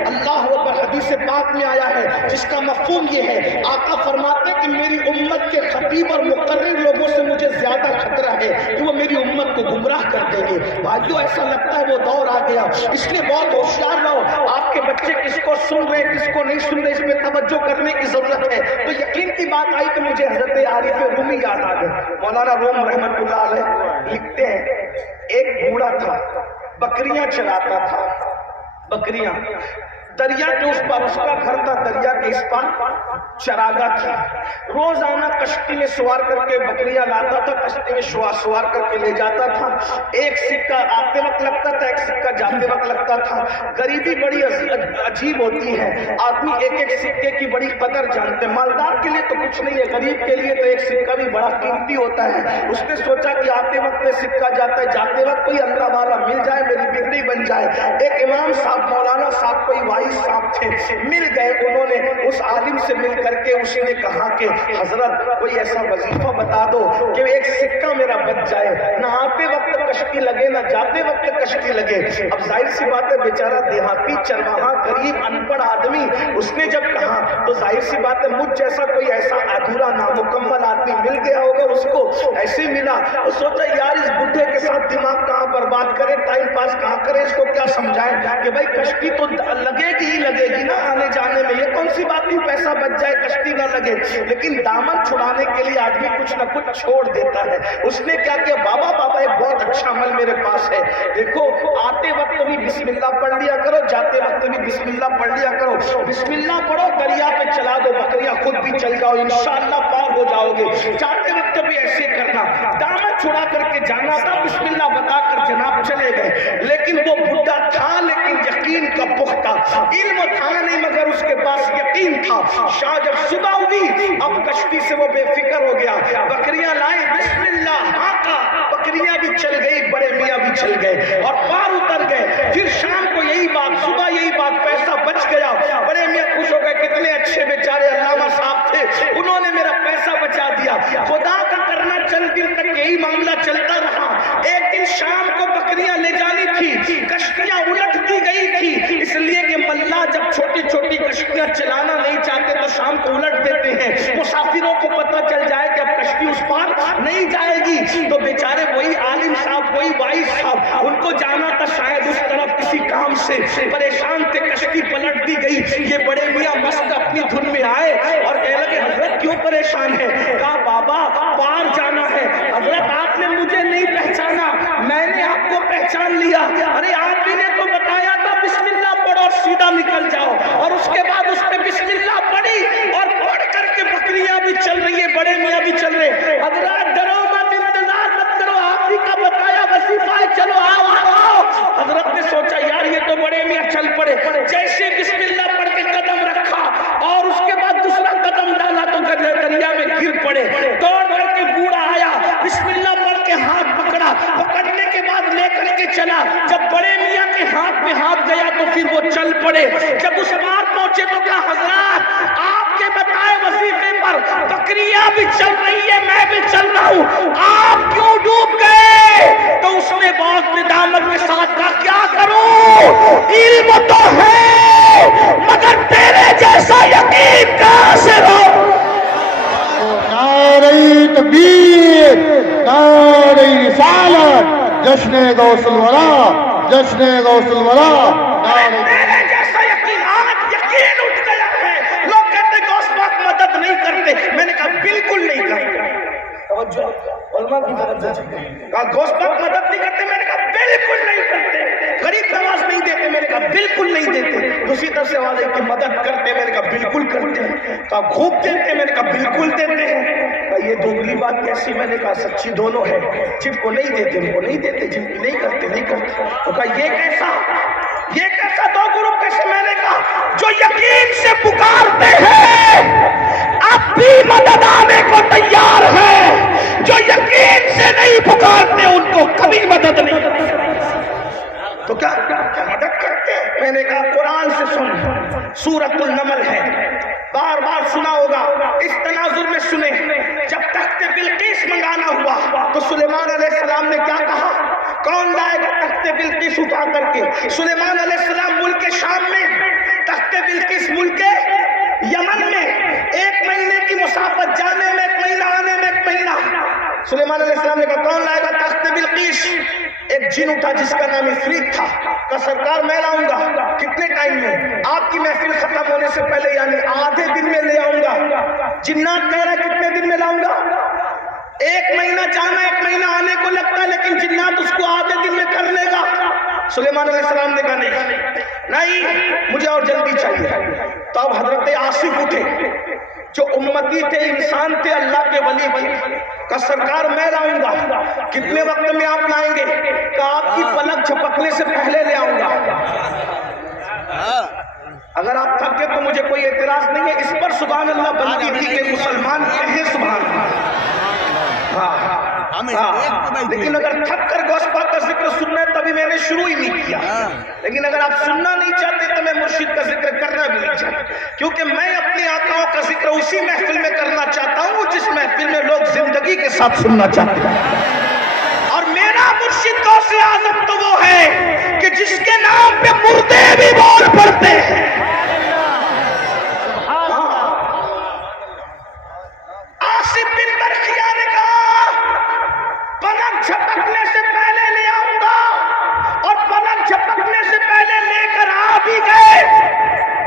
اللہ اکبر، حدیث پاک میں آیا ہے جس کا مفہوم یہ ہے، آقا فرماتے کہ میری امت کے خطیب اور مقرر لوگوں سے مجھے زیادہ خطرہ ہے کہ وہ میری امت کو گمراہ کر دیں گے۔ بھائیو ایسا لگتا ہے وہ دور آ گیا، اس لیے بہت ہوشیار رہو، آپ کے بچے کس کو سن رہے کس کو نہیں سن رہے اس پہ توجہ کرنے کی ضرورت ہے۔ تو یقین کی بات آئی تو مجھے حضرت عارف رومی یاد آ گئے۔ مولانا روم رحمت اللہ علیہ لکھتے ہیں، ایک بوڑھا تھا، بکریاں چراتا تھا، بکریاں دریا کے اس پر، اس کا گھر تھا دریا کے اس پر، چراگاہ تھا، روزانہ کشتی میں سوار کر کے بکریاں لاتا تھا، کشتی میں سوار کر کے لے جاتا تھا، ایک سکہ آتے وقت لگتا تھا، ایک سکہ جاتے وقت لگتا تھا۔ غریبی بڑی عجیب ہوتی ہے، آدمی ایک ایک سکے کی بڑی قدر جانتے ہیں، مالدار کے لیے تو کچھ نہیں ہے، غریب کے لیے تو ایک سکہ بھی بڑا قیمتی ہوتا ہے۔ اس نے سوچا کہ آتے وقت میں سکہ جاتا ہے، جاتے وقت کوئی اللہ والا مل جائے، میری بگڑی بن جائے۔ ایک امام صاحب، مولانا صاحب، کوئی وائس صاحب تھے، مل گئے، انہوں نے اس عالم سے مل کر کے اس نے کہا کہ حضرت کوئی ایسا وظیفہ بتا دو کہ ایک سکہ میرا بچ جائے، نہ آتے وقت کشتی لگے نہ جاتے وقت کشتی لگے۔ اب ظاہر سی بات ہے بیچارہ دیہاتی چرواہا غریب ان پڑھ آدمی، اس نے جب کہا تو ظاہر سی بات ہے مجھ جیسا کوئی ایسا ادھورا نامکمل آدمی مل گیا ہوگا، اس کو ایسے ملا، وہ سوچا یار اس بڈھے کے ساتھ دماغ کہاں برباد کرے، ٹائم پاس کہاں کرے، اس کو کیا سمجھائیں کہ بھائی کشتی تو لگے گی ہی لگے گی نا آنے جانے میں، یہ کون سی بات نہیں پیسہ بچ جائے کشتی نہ لگے، لیکن دامن چھڑانے کے لیے آدمی کچھ نہ کچھ چھوڑ دیتا ہے۔ اس نے کیا کیا، بابا ایک بہت اچھا عمل میرے پاس ہے، دیکھو آتے وقت بھی بسم اللہ پڑھ لیا کرو، جاتے وقت بھی بسم اللہ پڑھ لیا کرو، بسم اللہ پڑھو، دریا پہ چلا دو بکریاں، خود بھی چل جاؤ، انشاءاللہ پار ہو جاؤ گے۔ جاتے وقت بھی ایسے کرنا، دامن چھڑا کر کے جانا تھا، بسم اللہ بتا کر جناب چلے گئے۔ لیکن وہ بڈھا تھا لیکن یقین کا پختہ، علم تھا نہیں مگر اس کے پاس یقین تھا۔ شاہ جب صبح ہوئی اب کشتی سے وہ بے فکر ہو گیا، بکریاں لائے، بسم اللہ ہاکا، بکریاں بھی چل گئی، بڑے میاں بھی چل گئے اور پار اتر گئے۔ پھر شام کو یہی بات، صبح یہی بات، پیسہ بچ گیا، بڑے میاں خوش ہو گئے، کتنے اچھے بیچارے علامہ صاحب تھے، انہوں نے میرا پیسہ بچا دیا۔ خدا کا کرنا چند دن تک یہی معاملہ چلتا رہا۔ ایک دن شام کو بکریاں لے جانی تھی، کشتیاں الٹ دی گئی تھی، اس لیے کہ ملا جب چھوٹی چھوٹی کشتیاں چلانا نہیں چاہتے تو شام کو الٹ دیتے ہیں، مسافروں کو پتہ چل جائے کہ اب کشتی اس پار نہیں جائے گی، تو بیچارے وہی عالم صاحب، وہی وائس صاحب، ان کو جانا تھا شاید اس طرف کسی کام سے، پریشان تھے، کشتی پلٹ دی گئی۔ یہ بڑے میاں مست اپنی دھن میں آئے اور کہنے لگے حضرت کیوں پریشان ہے؟ کہا بابا پار جانا ہے۔ حضرت آپ نے مجھے نہیں پہچانا، میں نے آپ کو پہچان لیا۔ ارے آپ ہی نے تو بتایا تھا بسم اللہ پڑھو اور سیدھا نکل جاؤ، اور اس کے بعد اس نے بسم اللہ پڑھی اور پڑھ کر کے بکریاں بھی چل رہی ہے، بڑے میاں بھی چل رہے۔ حضرات ڈرو مت، انتظار مت کرو، آپ ہی کا بتایا وظیفہ ہے، چلو آؤ آؤ آؤ۔ حضرت نے سوچا یار یہ تو بڑے میاں چل پڑے، جیسے بسم اللہ پڑھ کے قدم رکھا اور اس کے بعد دوسرا قدم ڈالا تو دریا میں گر پڑے۔ دوڑ کر کے بوڑھا آیا، بسم اللہ پڑھ کے ہاتھ پکڑا، پکڑنے کے بعد لے کر کے چلا۔ جب بڑے میاں کے ہاتھ میں ہاتھ گیا تو پھر وہ چل پڑے۔ جب اس بار پہنچے تو کہا حضرات آپ کے بتائے وظیفے پر بکریاں بھی چل رہی ہے، میں بھی چل رہا ہوں، آپ کیوں ڈوب گئے؟ تو اس نے بہت ندامت کے ساتھ کہا کیا کروں، علم تو ہے مگر تیرے جیسا یقین کہاں سے ہو؟ نعرہ تکبیر، نعرہ رسالت، جشن غوث الورا، جشن غوث الورا، نعرہ تیرے جیسا یقین، آج یقین اٹھ گیا ہے۔ لوگ کہتے ہیں غوث پاک مدد نہیں کرتے، میں نے کہا بالکل نہیں کرتے۔ توجہ علماء کی توجہ چاہیے، کہا غوث پاک مدد نہیں کرتے، میں نے کہا بالکل نہیں کرتے۔ غریب نواز نہیں دیتے، میں نے کہا بالکل نہیں دیتے۔ دوسری طرف سے آواز ہے کہ مدد کرتے، میں نے کہا بالکل کرتے ہیں۔ کہا خوب دیتے، میں نے کہا بالکل دیتے ہیں۔ کہا یہ دوگلی بات کیسی؟ میں نے کہا سچی دونوں ہے، جن کو نہیں دیتے ان کو نہیں دیتے، جن کو نہیں کرتے نہیں کرتے۔ تو کہا یہ کیسا دو گروپ کیسے؟ میں نے کہا جو یقین سے پکارتے ہیں اب بھی مدد آنے کو تیار ہے، جو یقین سے نہیں پکارتے ان کو کبھی مدد نہیں کرتے۔ تو کیا مدد کرتے؟ میں نے کہا قرآن سے سن، سورۃ النمل ہے، بار بار سنا ہوگا، اس تناظر میں سنے۔ جب تخت بلقیس منگانا ہوا تو سلیمان علیہ السلام نے کیا کہا؟ کون لائے گا تخت بلقیس اٹھا کر کے؟ سلیمان علیہ السلام ملک شام میں، تخت بلقیس ملک یمن میں، 1 مہینے کی مسافت، جانے میں 1 مہینہ، آنے میں 1 مہینہ۔ سلیمان علیہ السلام نے کہا کون لائے گا تخت بلقیس؟ ایک جن اٹھا جس کا نام عفریت تھا، کہ سرکار میں لاؤں گا۔ کتنے ٹائم میں؟ آپ کی محفل ختم ہونے سے پہلے، یعنی آدھے دن میں لے آؤں گا۔ جنات کہہ رہا ہے کتنے دن میں لاؤں گا؟ 1 مہینہ جانا 1 مہینہ آنے کو لگتا ہے، لیکن جنات اس کو آدھے دن میں کر لے گا۔ سلیمان علیہ السلام نے کہا نہیں، مجھے اور جلدی چاہیے۔ تو اب حضرت آصف اٹھے، جو امتی تھے، انسان تھے، اللہ کے ولی تھے، کہ سرکار میں لاؤں گا۔ کتنے وقت میں آپ لائیں گے؟ کہ آپ کی پلک جھپکنے سے پہلے لے آؤں گا۔ اگر آپ تھک گئے تو مجھے کوئی اعتراض نہیں ہے، اس پر سبحان اللہ بنتی تھی کہ مسلمان کہے سبحان اللہ۔ لیکن اگر تھک کر غوث پاک کا ذکر سننا ہے تبھی میں نے شروع ہی نہیں کیا۔ لیکن اگر آپ سننا نہیں چاہتے تو میں مرشد کا ذکر کرنا بھی نہیں چاہتا، کیونکہ میں اپنے آقاؤں کا ذکر اسی محفل میں کرنا چاہتا ہوں جس محفل میں لوگ زندگی کے ساتھ سننا چاہتے ہیں۔ اور میرا مرشد غوث اعظم تو وہ ہے کہ جس کے نام پہ مردے بھی بول پڑتے ہیں۔ آصف بن برقیہ نے کہا پلک جھپکنے سے پہلے لے آؤں گا، اور پلک جھپکنے سے پہلے لے کر آ بھی گئے۔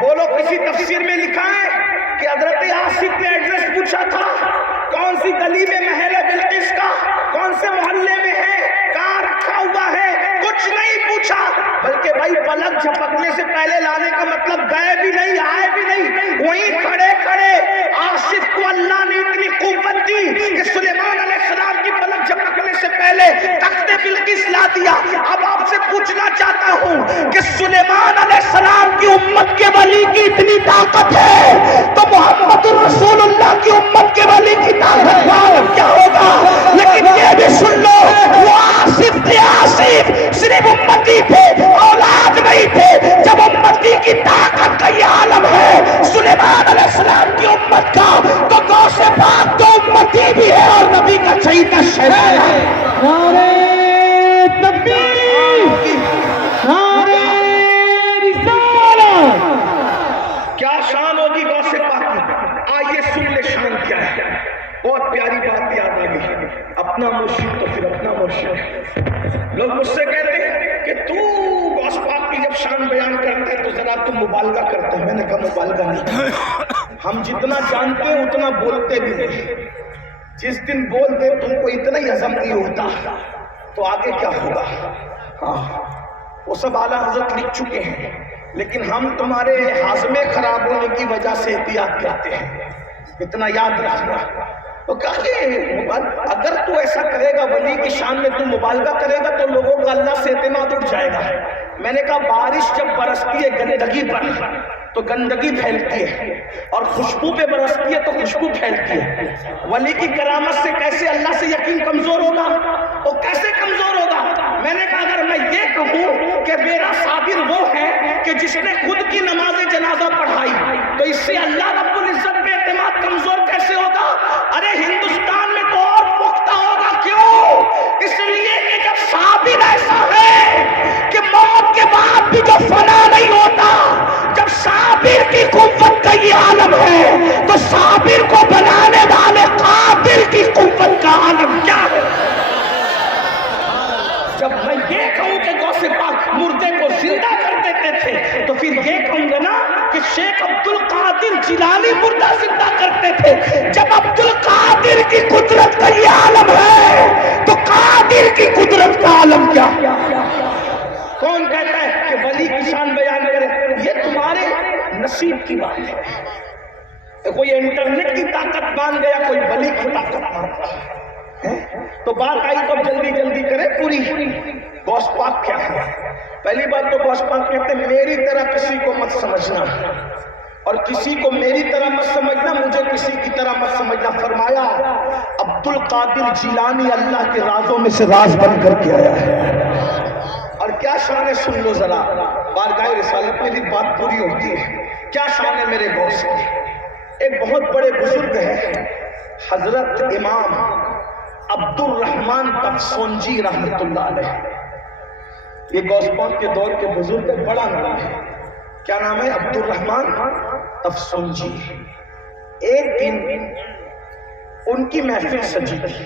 بولو کسی تفسیر میں لکھا ہے کہ حضرت آصف نے ایڈریس پوچھا تھا، کون سی گلی میں محل ہے بلقیس کا، کون سے محلے میں ہے، کہاں رکھا ہوا ہے؟ کچھ نہیں پوچھا، بلکہ بھائی پلک جھپکنے سے پہلے لانے کا مطلب گئے بھی نہیں، آئے بھی نہیں، وہیں کھڑے کھڑے آصف کو اللہ نے اتنی قوت دی کہ سلیمان علیہ السلام کی پلک جھپکنے سے پہلے تخت بلقیس لا دیا۔ اب آپ سے پوچھنا چاہتا ہوں کہ سلیمان علیہ السلام کی امت کے ولی کی اتنی طاقت ہے تو محمد رسول اللہ کی امت کے ولی کی طاقت کیا ہوگا؟ لیکن یہ بھی سن لو، وہ آصف تھے، آصف صرف امتی تھے، اولاد نہیں تھے۔ جب امتی کی طاقت کا یہ عالم ہے سلیمان علیہ السلام کی امت کا، تو غوث پاک تو امتی بھی ہے اور نبی کا چہیتا شہر ہے۔ نعرہ تکبیر، نعرہ رسالت۔ کیا شان ہوگی غوث پاک کی؟ آئیے سن لے شان کیا ہے۔ بہت پیاری بات یاد آ گئی، اپنا مرشد تو پھر اپنا مرشد۔ لوگ مجھ سے کہتے ہیں کہ تو غوث پاک کی جب شان بیان کرتا ہے تو ذرا تم مبالغہ کرتے ہیں۔ میں نے کہا مبالغہ نہیں، ہم جتنا جانتے ہیں اتنا بولتے بھی نہیں۔ جس دن بول دے تم کو اتنا ہی ہضم نہیں ہوتا تو آگے کیا ہوگا؟ ہاں وہ سب اعلیٰ حضرت لکھ چکے ہیں، لیکن ہم تمہارے ہاضمے خراب ہونے کی وجہ سے احتیاط کرتے ہیں، اتنا یاد رکھنا۔ تو کہا اگر تو ایسا کرے گا، ولی کی شان میں تو مبالغہ کرے گا تو لوگوں کا اللہ سے اعتماد اٹھ جائے گا۔ میں نے کہا بارش جب برستی ہے گندگی پر تو گندگی پھیلتی ہے، اور خوشبو پہ برستی ہے تو خوشبو پھیلتی ہے۔ ولی کی کرامت سے کیسے اللہ سے یقین کمزور ہوگا؟ وہ کیسے کمزور ہوگا؟ میں نے کہا اگر میں یہ کہوں کہ میرا صابر وہ ہے کہ جس نے خود کی نماز جنازہ پڑھائی تو اس سے اللہ رب العزت پہ اعتماد کمزور کیسے ہوگا؟ ارے ہندوستان میں تو اور پختہ ہوگا. کیوں؟ اس لیے کہ جب صابر ایسا ہے کہ موت کے بعد بھی جو فنا نہیں ہوتا، جب صابر کی قوت کا یہ عالم ہے تو صابر کو بنانے والے قادر کی قوت کا عالم کیا ہے؟ جب میں یہ کہوں کہ غوث پاک مردے کو زندہ کر دیتے تھے تو پھر یہ کہوں گا نا کہ شیخ عبد القادر جیلانی مردہ زندہ کرتے تھے. جب عبد القادر کی قدرت کا یہ عالم ہے تو قادر کی قدرت کا عالم کیا؟ کون کہتا ہے کہ ولی کی شان بیان کرے؟ یہ تمہارے نصیب کی بات ہے. کوئی انٹرنیٹ کی طاقت مان گیا، کوئی ولی کی طاقت مانتا ہے. تو بات آئی تو جلدی جلدی کرے پوری. غوث پاک کیا ہے؟ پہلی بات تو غوث پاک کہتے ہیں میری طرح کسی کو مت سمجھنا، اور کسی کو میری طرح مت سمجھنا، مجھے کسی کی طرح مت سمجھنا. فرمایا عبد القادر جیلانی اللہ کے رازوں میں سے راز بن کر کے آیا ہے. اور کیا شان ہے سن لو ذرا، بارگاہ رسالت میں بھی بات پوری ہوتی ہے. کیا شان ہے میرے غوث کی؟ ایک بہت بڑے بزرگ ہیں حضرت امام عبد الرحمن تفسونجی رحمت اللہ علیہ. یہ غوث پاک کے دور کے بزرگ ہے، بڑا نام ہے. کیا نام ہے؟ عبد الرحمن تفسونجی. ایک دن ان کی محفل سجی تھی.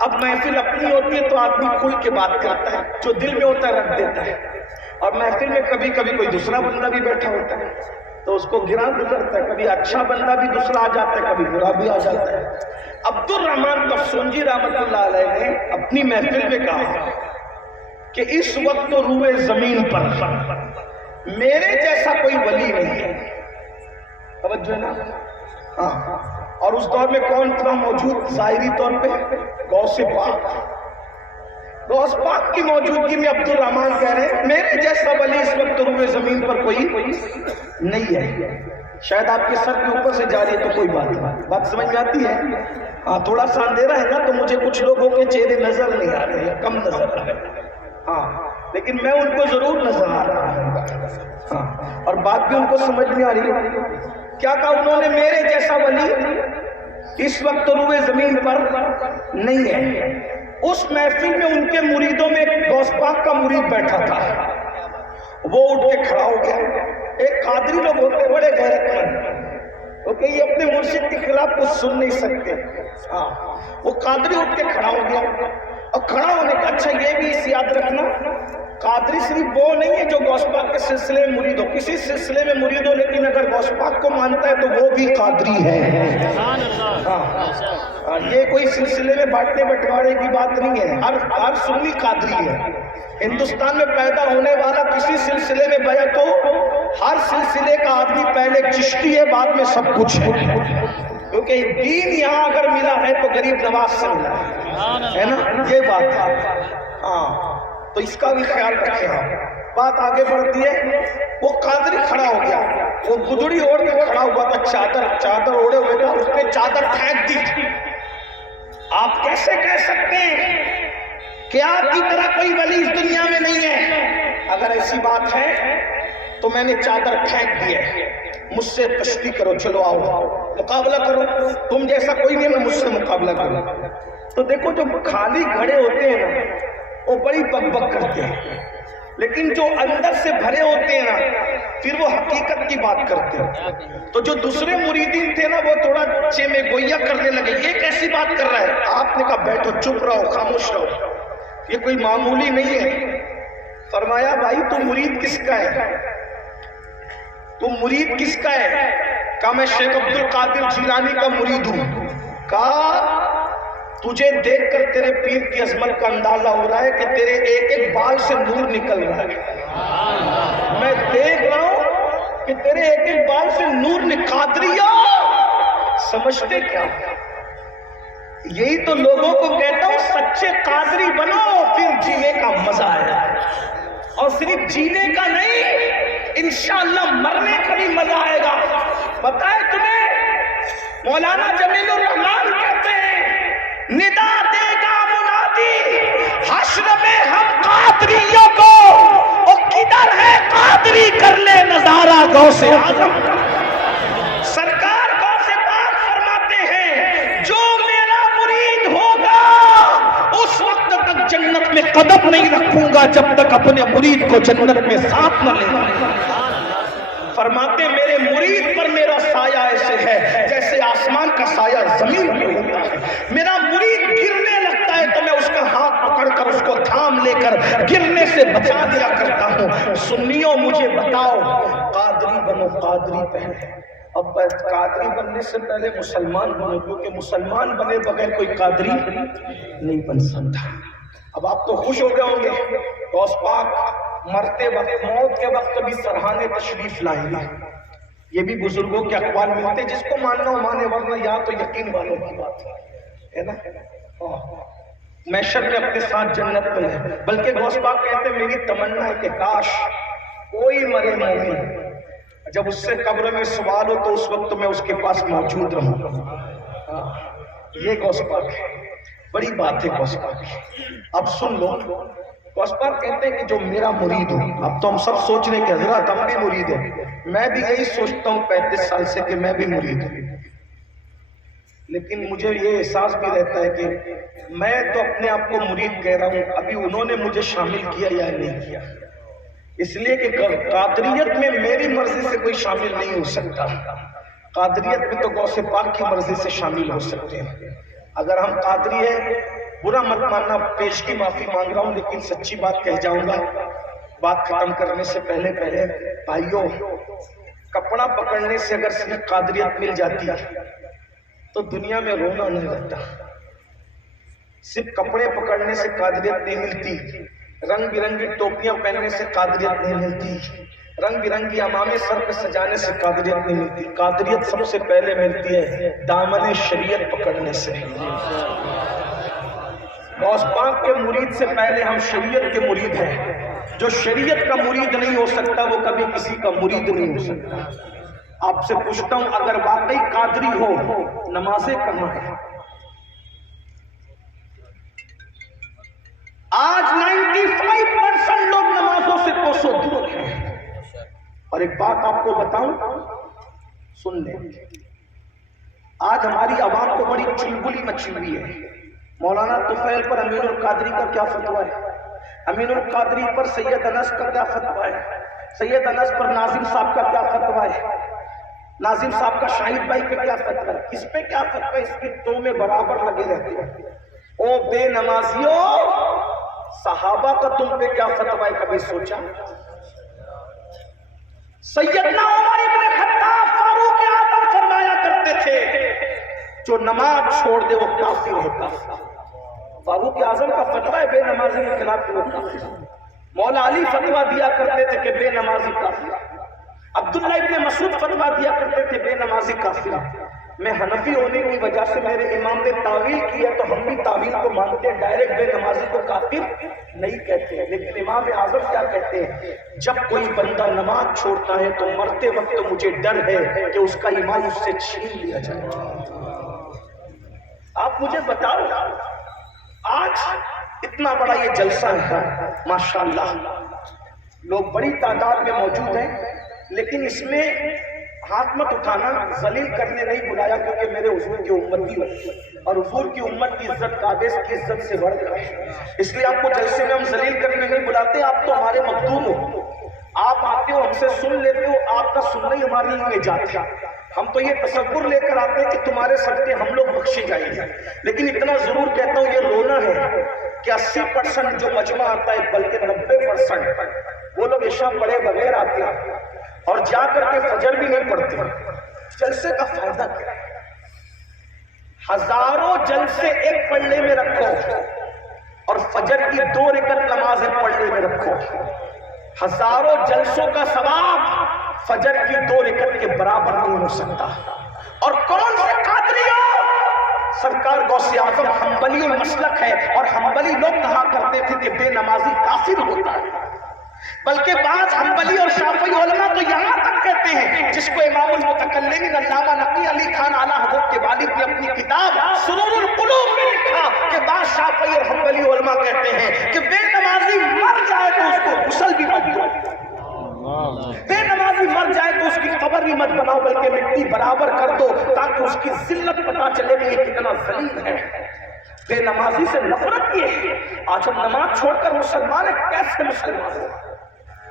اب محفل اپنی ہوتی ہے تو آدمی کھل کے بات کرتا ہے، جو دل میں ہوتا ہے رکھ دیتا ہے. اور محفل میں کبھی کبھی کوئی دوسرا بندہ بھی بیٹھا ہوتا ہے تو اس کو گرا گزرتا ہے. کبھی اچھا بندہ بھی دوسرا آ جاتا ہے، کبھی برا بھی آ جاتا ہے. عبد الرحمن تفسونجی رحمت اللہ علیہ نے اپنی محفل میں کہا کہ اس وقت تو روئے زمین پر میرے جیسا کوئی ولی نہیں ہے. توجہ ہے نا؟ ہاں. اور اس دور میں کون تھا موجود ظاہری طور پہ؟ غوث پاک. غوث پاک کی موجودگی میں عبد الرحمن کہہ رہے ہیں میرے جیسا ولی اس وقت روئے زمین پر کوئی نہیں ہے. شاید آپ کے سر کے اوپر سے جاری ہے تو کوئی بات سمجھ میں آتی ہے. ہاں تھوڑا سا اندھیرا ہے نا تو مجھے کچھ لوگوں کے چہرے نظر نہیں آ رہے ہیں، کم نظر آ رہے ہیں. ہاں لیکن میں ان کو ضرور نظر آ رہا ہوں. ہاں اور بات بھی ان کو سمجھ میں آ رہی ہے. کیا کہا انہوں نے؟ میرے جیسا ولی اس وقت روئے زمین پر نہیں ہے. اس محفل میں ان کے مریدوں میں غوث پاک کا مرید بیٹھا تھا. وہ اٹھ کے کھڑا ہو گیا. ایک قادری لوگ ہوتے بڑے غیرت مند، کیونکہ یہ اپنے مرشد کے خلاف کچھ سن نہیں سکتے. ہاں وہ قادری اٹھ کے کھڑا ہو گیا. اور کھڑا ہونے کا اچھا یہ بھی اس یاد رکھنا، قادری صرف وہ نہیں ہے جو غوث پاک کے سلسلے میں مرید ہو، کسی سلسلے میں مرید ہو لیکن اگر غوث پاک کو مانتا ہے تو وہ بھی قادری ہے. یہ کوئی سلسلے میں بانٹنے بٹوارے کی بات نہیں ہے. ہر سنی قادری ہے. ہندوستان میں پیدا ہونے والا کسی سلسلے میں بیعت ہو، ہر سلسلے کا آدمی پہلے چشتی ہے بعد میں سب کچھ ہے. کیونکہ دین یہاں اگر ملا ہے تو غریب نواز سے ملا ہے نا، یہ بات ہے. ہاں تو اس کا بھی خیال رکھیں. بات آگے بڑھتی ہے. وہ قادری کھڑا ہو گیا، وہ گدڑی اوڑھ کے کھڑا ہوا تھا، چادر اوڑے ہوئے تھا. اس نے چادر پھینک دی. آپ کیسے کہہ سکتے ہیں کہ آپ کی طرح کوئی ولی اس دنیا میں نہیں ہے؟ اگر ایسی بات ہے تو میں نے چادر پھینک دی ہے. مجھ سے کشتی کرو، چلو آؤ مقابلہ کرو. تم جیسا کوئی نہیں، میں مجھ سے مقابلہ کروں. تو دیکھو جو خالی کھڑے ہوتے ہیں نا وہ بڑی بک بک کرتے ہیں، لیکن جو اندر سے بھرے ہوتے ہیں نا پھر وہ حقیقت کی بات کرتے ہیں. تو جو دوسرے مریدین تھے نا وہ تھوڑا چے میں گویا کرنے لگے، یہ کیسی بات کر رہا ہے؟ آپ نے کہا بیٹھو، چپ رہو، خاموش رہو، یہ کوئی معمولی نہیں ہے. فرمایا بھائی تو مرید کس کا ہے؟ تو مرید کس کا ہے؟ کہا میں شیخ عبد القادر جیلانی کا مرید ہوں. کہا تجھے دیکھ کر تیرے پیر کی عظمت کا اندازہ ہو رہا ہے کہ تیرے ایک ایک بال سے نور نکل رہا ہے. میں دیکھ رہا ہوں کہ تیرے ایک ایک بال سے نور قادریہ سمجھتے کیا؟ یہی تو لوگوں کو کہتا ہوں سچے قادری بنو پھر جینے کا مزہ آیا. اور صرف جینے کا نہیں، انشاءاللہ مرنے کا بھی مزہ آئے گا. پتہ ہے تمہیں مولانا جمیل الرحمن کہتے ہیں ندا دے گا منادی حشر میں ہم قادریوں کو، او کدھر ہے قادری کر لے نظارہ غوث اعظم کا. سرکار غوث قدم نہیں رکھوں گا جب تک اپنے مرید کو جنت میں ساتھ نہ لے آؤں۔ فرماتے میرے مرید پر میرا سایہ ایسے ہے جیسے آسمان کا سایہ زمین پہ ہوتا ہے۔ میرا مرید گرنے لگتا ہے تو میں اس کا ہاتھ پکڑ کر اس کو تھام لے کر گرنے سے بچا دیا کرتا ہوں۔ سنیوں مجھے بتاؤ، قادری بنو، قادری پہلے۔ اب قادری بننے سے پہلے مسلمان بنو، کیونکہ مسلمان بنے بغیر کوئی قادری نہیں بن سکتا۔ اب آپ تو خوش ہو گئے ہوں گے، غوث پاک مرتے وقت، موت کے وقت بھی سرحانے تشریف لائیں گے۔ یہ بھی بزرگوں کے اقوال ملتے، جس کو ماننا ہو مانے، ورنہ یا تو یقین والوں کی بات ہے نا۔ محشر میں اپنے ساتھ جنت میں ہے۔ بلکہ غوث پاک کہتے ہیں میری تمنا ہے کہ کاش کوئی مرے مومن، جب اس سے قبر میں سوال ہو تو اس وقت میں اس کے پاس موجود رہوں۔ یہ غوث پاک ہے، بڑی بات ہے غوث پاک کی۔ اب سن لو، غوث پاک کہتے ہیں کہ جو میرا مرید ہو، اب تو ہم سب سوچ رہے ہیں کہ حضرت ہم بھی مرید ہیں، میں بھی یہی سوچتا ہوں 35 سال سے کہ میں بھی مرید ہوں، لیکن مجھے یہ احساس بھی رہتا ہے کہ میں تو اپنے آپ کو مرید کہہ رہا ہوں، ابھی انہوں نے مجھے شامل کیا یا نہیں کیا، اس لیے کہ قادریت میں میری مرضی سے کوئی شامل نہیں ہو سکتا۔ قادریت میں تو غوث پاک کی مرضی سے شامل ہو سکتے ہیں۔ اگر ہم قادری ہیں، برا مت ماننا، پیش کی معافی مانگ رہا ہوں، لیکن سچی بات کہہ جاؤں گا۔ بات ختم کرنے سے پہلے بھائیوں، کپڑا پکڑنے سے اگر صرف قادریت مل جاتی تو دنیا میں رونا نہیں رہتا۔ صرف کپڑے پکڑنے سے قادریت نہیں ملتی، رنگ برنگی ٹوپیاں پہننے سے قادریت نہیں ملتی، رنگ برنگی امامے سر پہ سجانے سے قادریت نہیں ملتی۔ قادریت سب سے پہلے ملتی ہے دامن شریعت پکڑنے سے۔ غوث پاک کے مرید سے پہلے ہم شریعت کے مرید ہیں۔ جو شریعت کا مرید نہیں ہو سکتا وہ کبھی کسی کا مرید نہیں ہو سکتا۔ آپ سے پوچھتا ہوں، اگر واقعی قادری ہو، نمازیں کہاں ہیں؟ آج 95% لوگ نمازوں سے کوسوں دور ہیں۔ اور ایک بات آپ کو بتاؤں، سن لیں، آج ہماری عوام کو بڑی چلبلی مچی ہوئی ہے۔ مولانا طفیل پر امین القادری کا کیا فتویٰ ہے؟ امین القادری پر سید انس کا کیا فتویٰ ہے؟ سید انس پر ناظم صاحب کا کیا فتویٰ ہے؟ ناظم صاحب کا شاہد بھائی پہ کیا فتویٰ ہے؟ اس پہ کیا فتویٰ ہے؟ اس کی دو میں برابر لگے رہتے ہیں۔ او بے نمازیوں، صحابہ کا تم پہ کیا فتویٰ ہے، کبھی سوچا؟ سیدنا عمر ابن خطاب فاروق اعظم فرمایا کرتے تھے جو نماز چھوڑ دے وہ کافر ہوتا۔ فاروق اعظم کا فتویٰ ہے بے نمازی کے خلاف وہ کافر۔ مولا علی فتویٰ دیا کرتے تھے کہ بے نمازی کافر۔ عبداللہ ابن مسعود فتویٰ دیا کرتے تھے بے نمازی کافر۔ میں حنفی ہونے کی وجہ سے میرے امام نے تعویل کی ہے تو ہم بھی تعویل کو مانتے ہیں، ڈائریکٹ بے نمازی کو کافر نہیں کہتے ہیں۔ لیکن امام اعظم کیا کہتے ہیں؟ جب کوئی بندہ نماز چھوڑتا ہے تو مرتے وقت مجھے ڈر ہے کہ اس کا ایمان اس سے چھین لیا جائے۔ آپ مجھے بتاؤ، آج اتنا بڑا یہ جلسہ ہے، ماشاءاللہ لوگ بڑی تعداد میں موجود ہیں، لیکن اس میں ہاتھ مت اٹھانا، ذلیل کرنے نہیں بلایا، کیونکہ میرے حضور کی امتی ہو اور حضور کی امت کی عزت کعبے کی عزت سے بڑھ کر ہے، اس لیے آپ کو جلسے میں ہم ذلیل کرنے نہیں بلاتے۔ آپ تو ہمارے مخدوم ہو، آپ آتے ہو، ہم سے سن لیتے ہو، آپ کا سننا ہی ہمارے لیے نجات ہے۔ ہم تو یہ تصور لے کر آتے ہیں کہ تمہارے صدقے ہم لوگ بخشے جائیں گے، لیکن اتنا ضرور کہتا ہوں، یہ رونا ہے کہ 80% جو مجمع آتا ہے، بلکہ 90% وہ لوگ عشاء پڑھے بغیر آتے ہیں اور جا کر کے فجر بھی نہیں پڑھتے۔ جلسے کا فائدہ کیا ہے؟ ہزاروں جلسے ایک پڑھنے میں رکھو اور فجر کی 2 رکعت نمازیں پڑھنے میں رکھو، ہزاروں جلسوں کا ثواب فجر کی 2 رکعت کے برابر نہیں ہو سکتا۔ اور کون سے قادری ہو؟ سرکار غوث اعظم حنبلی المسلک ہے، اور حنبلی لوگ کہا کرتے تھے کہ بے نمازی کافر ہوتا ہے۔ بلکہ بعض حنبلی اور شافعی علماء تو یہاں تک کہتے ہیں، جس کو امام المتکلمین علامہ نقی علی خان اعلیٰ حضرت کے والد نے اپنی کتاب سرور القلوب میں لکھا کہ بعض شافعی اور حنبلی علماء کہتے ہیں کہ بے نمازی مر جائے تو اس کو غسل بھی مت دو، بے نمازی مر جائے تو اس کی قبر بھی مت بناؤ، بلکہ مٹی برابر کر دو تاکہ اس کی ذلت پتہ چلے کہ یہ کتنا ذلیل ہے۔ بے نمازی سے نفرت کیے. آج ہم نماز چھوڑ کر مسلمان ہیں. کیسے مسلمان ہو؟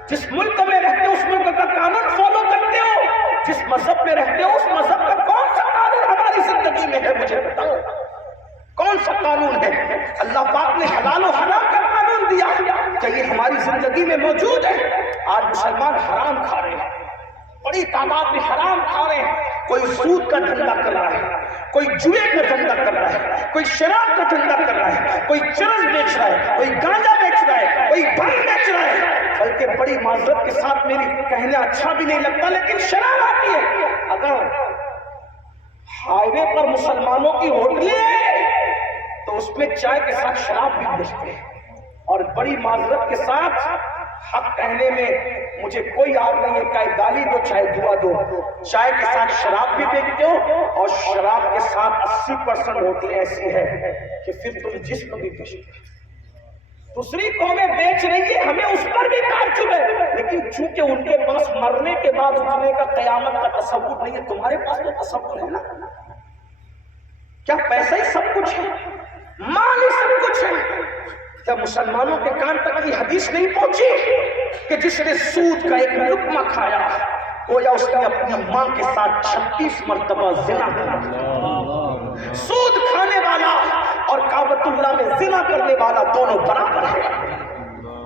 جس ملک میں رہتے ہو اس ملک کا قانون فالو کرتے ہو. جس مذہب میں رہتے ہو اس مذہب کا کون سا قانون ہماری زندگی میں ہے؟ مجھے بتاؤ کون سا قانون ہے؟ اللہ پاک نے حلال و حرام کا قانون دیا کہ یہ ہماری زندگی میں موجود ہے. آج مسلمان حرام کھا رہے ہیں, بڑی تعداد میں حرام کھا رہے ہیں. کوئی سود کا دھندا کر رہا ہے, کوئی جوئے کا دھندا کر رہا ہے, کوئی شراب کا دھندا کر رہا ہے, کوئی چرس بیچ رہا ہے, کوئی گانجا بیچ رہا ہے, کوئی بھنگ بیچ رہا ہے. بلکہ بڑی معذرت کے ساتھ میری کہنا اچھا بھی نہیں لگتا لیکن شراب آتی ہے. اگر ہائی وے پر مسلمانوں کی ہوٹلیں ہیں تو اس میں چائے کے ساتھ شراب بھی بیچتے ہیں. اور بڑی معذرت کے ساتھ حق کہنے میں مجھے کوئی آگ نہیں ہے, چاہے گالی دو چاہے دعا دو, چائے کے ساتھ شراب بھی بیچتے ہو اور شراب کے ساتھ 80% ہوٹلیں ایسی ہے کہ پھر تم جسم بھی بیچتے ہو. دوسری قومیں بیچ رہی ہے, ہمیں اس پر بھی تعجب ہے, لیکن چونکہ ان کے پاس مرنے کے بعد اٹھنے کا قیامت کا تصور نہیں ہے. تمہارے پاس تو تصور ہے نا. کیا پیسہ ہی سب کچھ ہے؟ مال ہی سب کچھ ہے؟ کیا مسلمانوں کے کان تک یہ حدیث نہیں پہنچی کہ جس نے سود کا ایک لقمہ کھایا گویا اس نے اپنی ماں کے ساتھ 36 مرتبہ زنا کیا؟ سود کھانے والا اور کعبۃ اللہ میں زنا کرنے والا دونوں برابر ہے.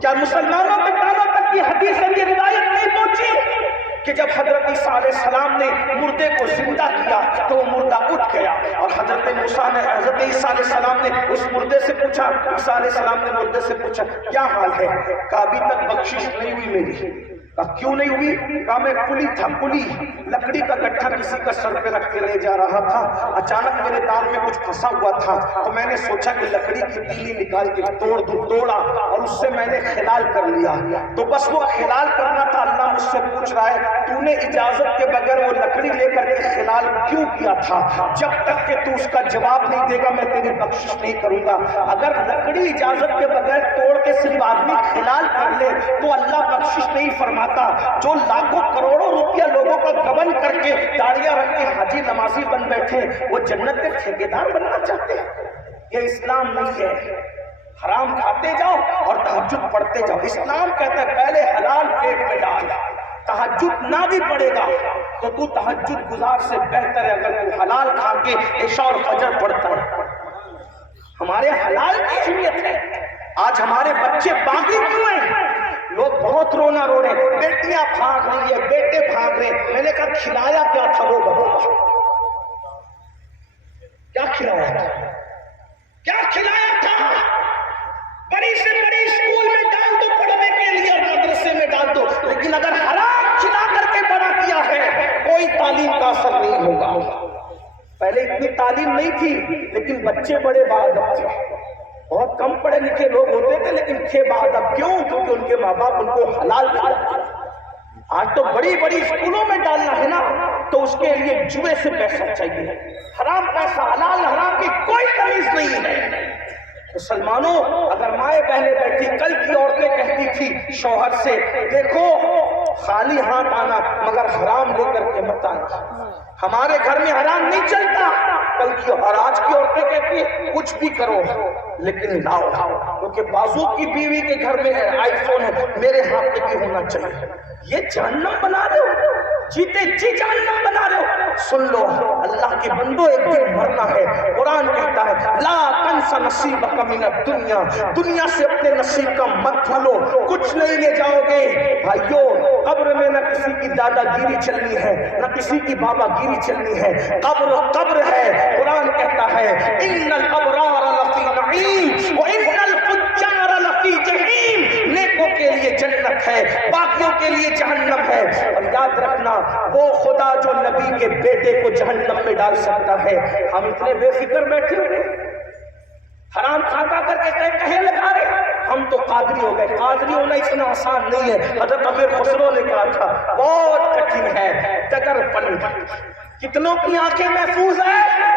کیا مسلمانوں کے کانوں تک یہ حدیث اور یہ روایت نہیں پہنچی کہ جب حضرت عیسیٰ علیہ السلام نے مردے کو زندہ کیا تو وہ مردہ اٹھ گیا, اور حضرت عیسیٰ علیہ السلام نے اس مردے سے پوچھا, عیسیٰ علیہ السلام نے مردے سے پوچھا کیا حال ہے؟ کہا ابھی تک بخشش نہیں ہوئی میری. کہا کیوں نہیں ہوئی؟ کہا میں کلی تھا, کلی لکڑی کا گٹھا کسی کا سر پہ رکھ کے لے جا رہا تھا, اچانک میرے دار میں کچھ پھنسا ہوا تھا تو میں نے سوچا کہ لکڑی کی تیلی نکال کے توڑا اور اس سے میں نے خلال کر لیا. تو بس وہ خلال کرنا تھا. اللہ مجھ سے پوچھ رہا ہے تو نے اجازت کے بغیر وہ لکڑی لے کر کے خلال کیوں کیا تھا؟ جب تک کہ تو اس کا جواب نہیں دے گا میں تیری بخشش نہیں کروں گا. اگر لکڑی اجازت کے بغیر توڑ کے صرف آدمی خلال کر لے تو اللہ بخشش نہیں فرماتا. جو لاکھوں کروڑوں روپیہ لوگوں کا گبن کر کے داڑیاں رکھ کے حاجی نمازی بن بیٹھے وہ جنت کے ٹھیکیدار بننا چاہتے ہیں. یہ اسلام نہیں ہے. حرام کھاتے جاؤ اور تہجد پڑھتے جاؤ. اسلام کہتا ہے پہلے حلال پیٹ میں ڈال, تہجد نہ بھی پڑے گا تو تو تہجد گزار سے بہتر ہے اگر تو حلال کھا کے عشاء اور فجر پڑھتا ہے. ہمارے حلال کی اہمیت ہے. آج ہمارے بچے باغی کیوں ہیں؟ لوگ بہت رونا رو رہے, بیٹیاں بھاگ رہی ہے, بیٹے بھاگ رہے. میں نے کہا کھلایا کیا تھا وہ بتا, کیا کھلایا تھا؟ کیا کھلایا تھا؟ بڑی سے بڑی اسکول میں ڈال دو پڑھنے کے لیے اور مدرسے میں ڈال دو, لیکن اگر حرام کھلا کر کے بڑا کیا ہے کوئی تعلیم کا اثر نہیں ہوگا. پہلے اتنی تعلیم نہیں تھی لیکن بچے بڑے باادب تھے. بہت کم پڑھے لکھے لوگ ہوتے تھے لیکن تھے باادب. کیوں؟ کیونکہ ان کے ماں باپ ان کو حلال کھلاتے. آج تو بڑی بڑی اسکولوں میں ڈالنا ہے نا تو اس کے لیے جوئے سے پیسہ چاہیے. حرام پیسہ, حلال حرام کی کوئی تمیز نہیں ہے. مسلمانوں اگر مائیں بہنیں بیٹھی, کل کی عورتیں کہتی تھی شوہر سے دیکھو خالی ہاتھ آنا مگر حرام لے کر کے مت آنا. ہمارے گھر میں حرام نہیں چلتا. کل کی اور آج کی عورتیں کہتی ہیں کچھ بھی کرو لیکن لاؤ, کیونکہ بازو کی بیوی کے گھر میں آئی فون ہے, میرے ہاتھ میں بھی ہونا چاہیے. یہ جہنم بنا رہے ہو, جیتے جی جہنم بنا رہے ہو. سن لو اللہ کے بندو, ایک دن مرنا ہے. قرآن کہتا ہے لا تنس نصیبک من الدنیا, دنیا سے اپنے نصیب کا مت بھولو, کچھ نہیں لے جاؤ گے. بھائیو قبر میں نہ کسی کی دادا گیری چلنی ہے نہ کسی کی بابا گیری چلنی ہے. قبر قبر ہے. قرآن کہتا ہے ان الابرار لفی نعیم وان الفجار لفی جحیم. نیکوں کے لیے جنت ہے, باقیوں کے لیے جہنم ہے. اور یاد رکھنا وہ خدا جو نبی کے بیٹے کو جہنم میں ڈال سکتا ہے. ہم اتنے بے فکر بیٹھے ہوئے حرام کھا کر کے کہیں لگا رہے. ہم تو قادری ہو گئے. قادری ہونا اتنا آسان نہیں ہے. حضرت امیر خسرو نے کہا تھا بہت کٹھن ہے ڈگر پن. کتنوں کی آنکھیں محفوظ ہیں؟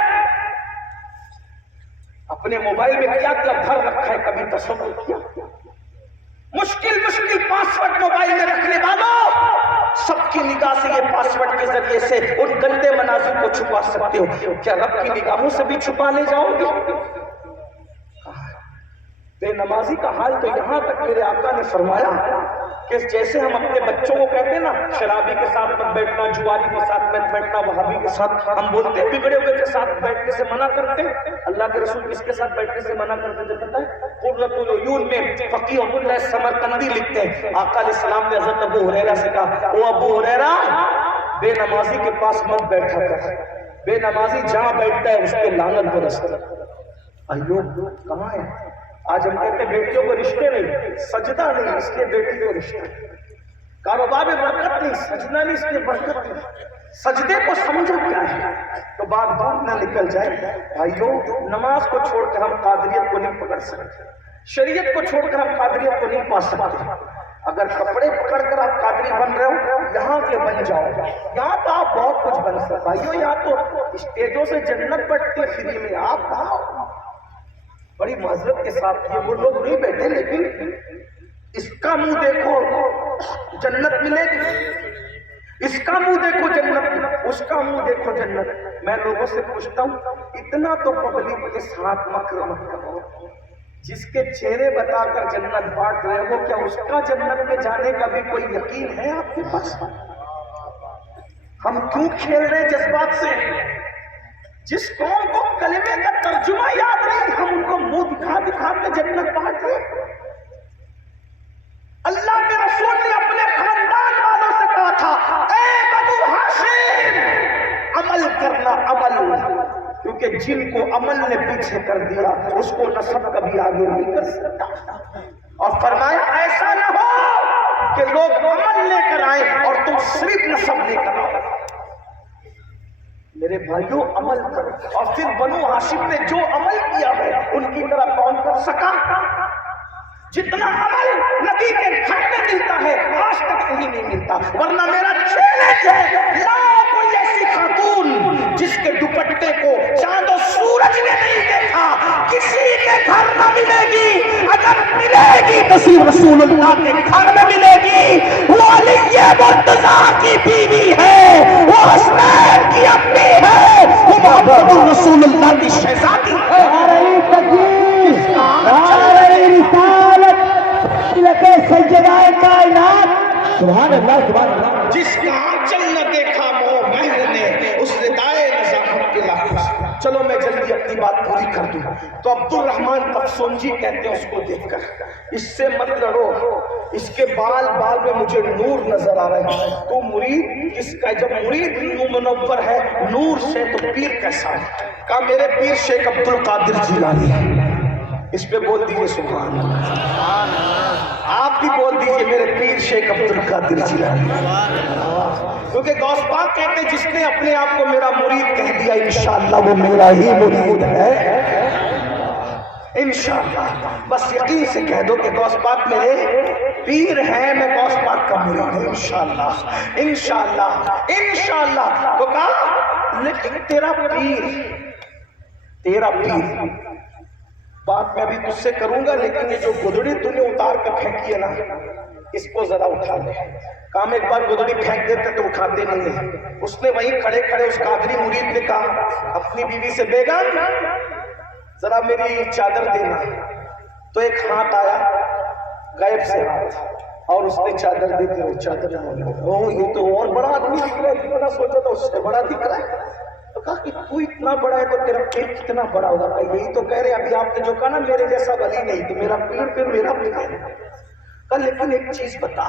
اپنے موبائل میں کیا کیا بھر رکھا ہے کبھی تصور کیا؟ مشکل پاسورڈ موبائل میں رکھنے والوں, سب کی نگاہ سے یہ پاسورڈ کے ذریعے سے ان گندے مناظر کو چھپا سکتے ہو. کیا رب کی نگاہوں سے بھی چھپا لے جاؤ گے؟ بے نمازی کا حال تو یہاں تک میرے آقا نے فرمایا کہ جیسے ہم اپنے بچوں کو کہتے ہیں نا شرابی کے ساتھ مت بیٹھنا، جواری کے ساتھ مت بیٹھنا، وہابی کے ساتھ، ہم بولتے ہیں بگڑے ہوئے کے ساتھ بیٹھنے سے منع کرتے ہیں، اللہ کے رسول کس کے ساتھ بیٹھنے سے منع کرتے تھے پتہ ہے؟ قرۃ العیون میں فقیہ ابو اللہ سمرقندی لکھتے ہیں آقا علیہ السلام نے حضرت ابو ہریرہ سے کہا، او ابو ہریرہ بے نمازی کے پاس مت بیٹھا کر، بے نمازی جہاں بیٹھتا ہے اس کے لعنت برستی ہے۔ ایوب کہاں ہے؟ آج ہم کہتے ہیں بیٹیوں کو رشتے نہیں، سجدہ نہیں اس لیے بیٹی کو رشتہ، کاروبار میں برکت نہیں، سجدہ نہیں اس لیے برکت نہیں، سجدے کو سمجھو کیا ہے تو بات دور نہ نکل جائے۔ بھائیو نماز کو چھوڑ کر ہم قادریت کو نہیں پکڑ سکتے، شریعت کو چھوڑ کر ہم قادریت کو نہیں پا سکتے۔ اگر کپڑے پکڑ کر آپ قادری بن رہے ہو یہاں کے بن جاؤ، یہاں تو آپ بہت کچھ بن سکتے بھائیو، یہاں تو اسٹیجوں سے جنت بٹتی ہے فری میں، آپ کہاں بڑی معذرت کے ساتھ یہ وہ لوگ نہیں بیٹھے لیکن اس کا منہ دیکھو جنت ملے گی، اس کا منہ دیکھو جنت، اس کا منہ دیکھو جنت۔ میں لوگوں سے پوچھتا ہوں اتنا تو پبلک کے ساتھ مکر مت کرو، جس کے چہرے بتا کر جنت بانٹ رہے ہو کیا اس کا جنت میں جانے کا بھی کوئی یقین ہے آپ کے پاس؟ ہم کیوں کھیل رہے ہیں جذبات سے؟ جس قوم کو کلمے کا ترجمہ یاد نہیں ہم ان کو منہ دکھا دکھا کے جنت بانٹ رہے ہیں۔ اللہ کے رسول نے اپنے خاندان والوں سے کہا تھا اے بنو ہاشم عمل کرنا، عمل، کیونکہ جن کو عمل نے پیچھے کر دیا اس کو نسب کبھی آگے نہیں کر سکتا، اور فرمایا ایسا نہ ہو کہ لوگ عمل لے کر آئے اور تم صرف نسب لے کر آؤ۔ میرے بھائیوں عمل کرو، اور پھر بنو ہاشم نے جو عمل کیا ہے ان کی طرح کون کر سکا؟ جتنا عمل نبی کے گھر میں ملتا ہے آج تک کہیں نہیں ملتا، ورنہ میرا چیلنج ہے لا کوئی ایسی خاتون جس کے دوپٹے کو چاند و سورج نے نہیں دیکھا کسی کے گھر نہ ملے گی، اگر ملے گی تو صرف رسول اللہ کے گھر میں ملے گی۔ وہ علی مرتضیٰ کی بیوی ہے، وہ حسنین کی امی ہے، وہ محمد رسول اللہ کی شہزادی ہے۔ سیدائے کائنات سبحان اللہ سبحان اللہ، جس کا آنچل نہ دیکھا مو مہر نے اس ردائے نظافت کے لافظ۔ چلو میں جلدی اپنی بات پوری کر دوں تو عبد الرحمن تفسونجی کہتے ہیں اس کو دیکھ کر اس سے مت لڑو، اس کے بال میں مجھے نور نظر آ رہا ہے، تو مرید کس کا؟ جب مرید منور ہے نور سے تو پیر کیسا ہے؟ کہا میرے پیر شیخ عبد القادر جیلانی، اس پہ بول دیجئے سبحان اللہ، آپ بھی بول دیجئے میرے پیر شیخ عبد القادر جیلانی، کیونکہ غوث پاک کہتے ہیں جس نے اپنے آپ کو میرا مرید کہہ دیا انشاءاللہ وہ میرا ہی مرید ہے، انشاءاللہ بس یقین سے کہہ دو کہ غوث پاک میرے پیر ہیں، میں غوث پاک کا مرید ہوں، انشاءاللہ انشاءاللہ انشاءاللہ۔ تو کہا لیکن تیرا پیر بات میں ابھی تجھ سے کروں گا، لیکن یہ جو گدڑی تو نے اتار کر پھینکی ہے نا اس کو ذرا اٹھا لے۔ کام ایک بار گدڑی پھینک دیتے تو اٹھاتے نہیں ہیں، اس نے وہیں کھڑے کھڑے اس قادری مرید نے کہا اپنی بیوی سے بیگم ذرا میری چادر دینا، تو ایک ہاتھ آیا غیب سے ہاتھ اور اس نے چادر دے دی، وہ چادر یہ تو اور بڑا آدمی دکھ رہا ہے، جتنا سوچا تھا اس سے بڑا دکھ رہا ہے۔ تو کہا کہ تو اتنا بڑا ہے تو تیرا پیر کتنا بڑا ہوگا؟ کہ یہی تو کہہ رہے ابھی آپ نے جو کہا نا میرے جیسا ولی نہیں، تو میرا پیر پھر میرا پیر ہے۔ کہا لیکن ایک چیز بتا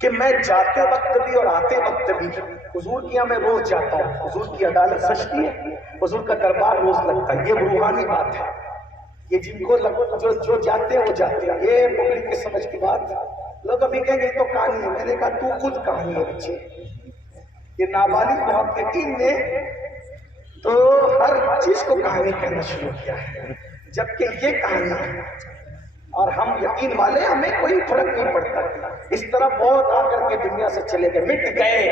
کہ میں جاتے وقت بھی اور آتے وقت بھی حضور کیا میں روز جاتا ہوں، حضور کی عدالت سچتی ہے، حضور کا دربار روز لگتا ہے، یہ روحانی بات ہے، یہ جن کو جو جاتے ہیں وہ جاتے ہیں، یہ پبلک کے سمجھ کی بات۔ لوگ ابھی کہیں گے یہ تو کہانی ہے، میں نے کہا تو خود کہانی ہے بچے، یہ نابالغ محققین نے تو ہر چیز کو کہانی کہنا شروع کیا ہے، جبکہ یہ کہانی ہے اور ہم یقین والے ہمیں کوئی فرق نہیں پڑتا۔ اس طرح بہت آ کر کے دنیا سے چلے گئے، مٹ گئے،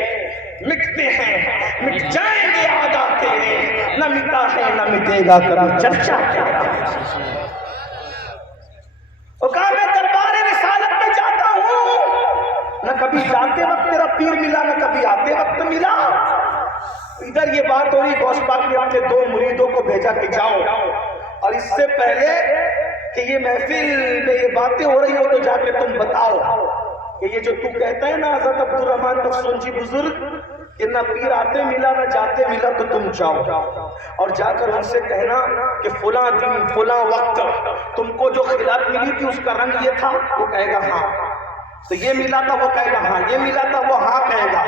مٹتے ہیں، مٹ جائیں گے آدھا تیرے، نہ مٹا ہے نہ مٹے گا کبھی چرچا تیرا۔ وہ کہا میں دربار رسالت میں جاتا ہوں، نہ کبھی جاتے وقت تیرا پیر ملا نہ کبھی آتے وقت ملا۔ ادھر یہ بات ہو رہی، غوث پاک نے اپنے 2 مریدوں کو بھیجا کہ جاؤ، اور اس سے پہلے کہ یہ محفل میں یہ باتیں ہو رہی ہو تو جا کے تم بتاؤ کہ یہ جو تو کہتا ہے نا حضرت عبدالرحمن تفسونجی بزرگ کہ نہ پیر آتے ملا نہ جاتے ملا تو تم جاؤ اور جا کر ان سے کہنا کہ فلاں دن فلاں وقت تم کو جو خلعت ملی تھی اس کا رنگ یہ تھا، وہ کہے گا ہاں، تو یہ ملا تھا، وہ کہے گا ہاں، یہ ملا تھا، وہ ہاں کہے گا،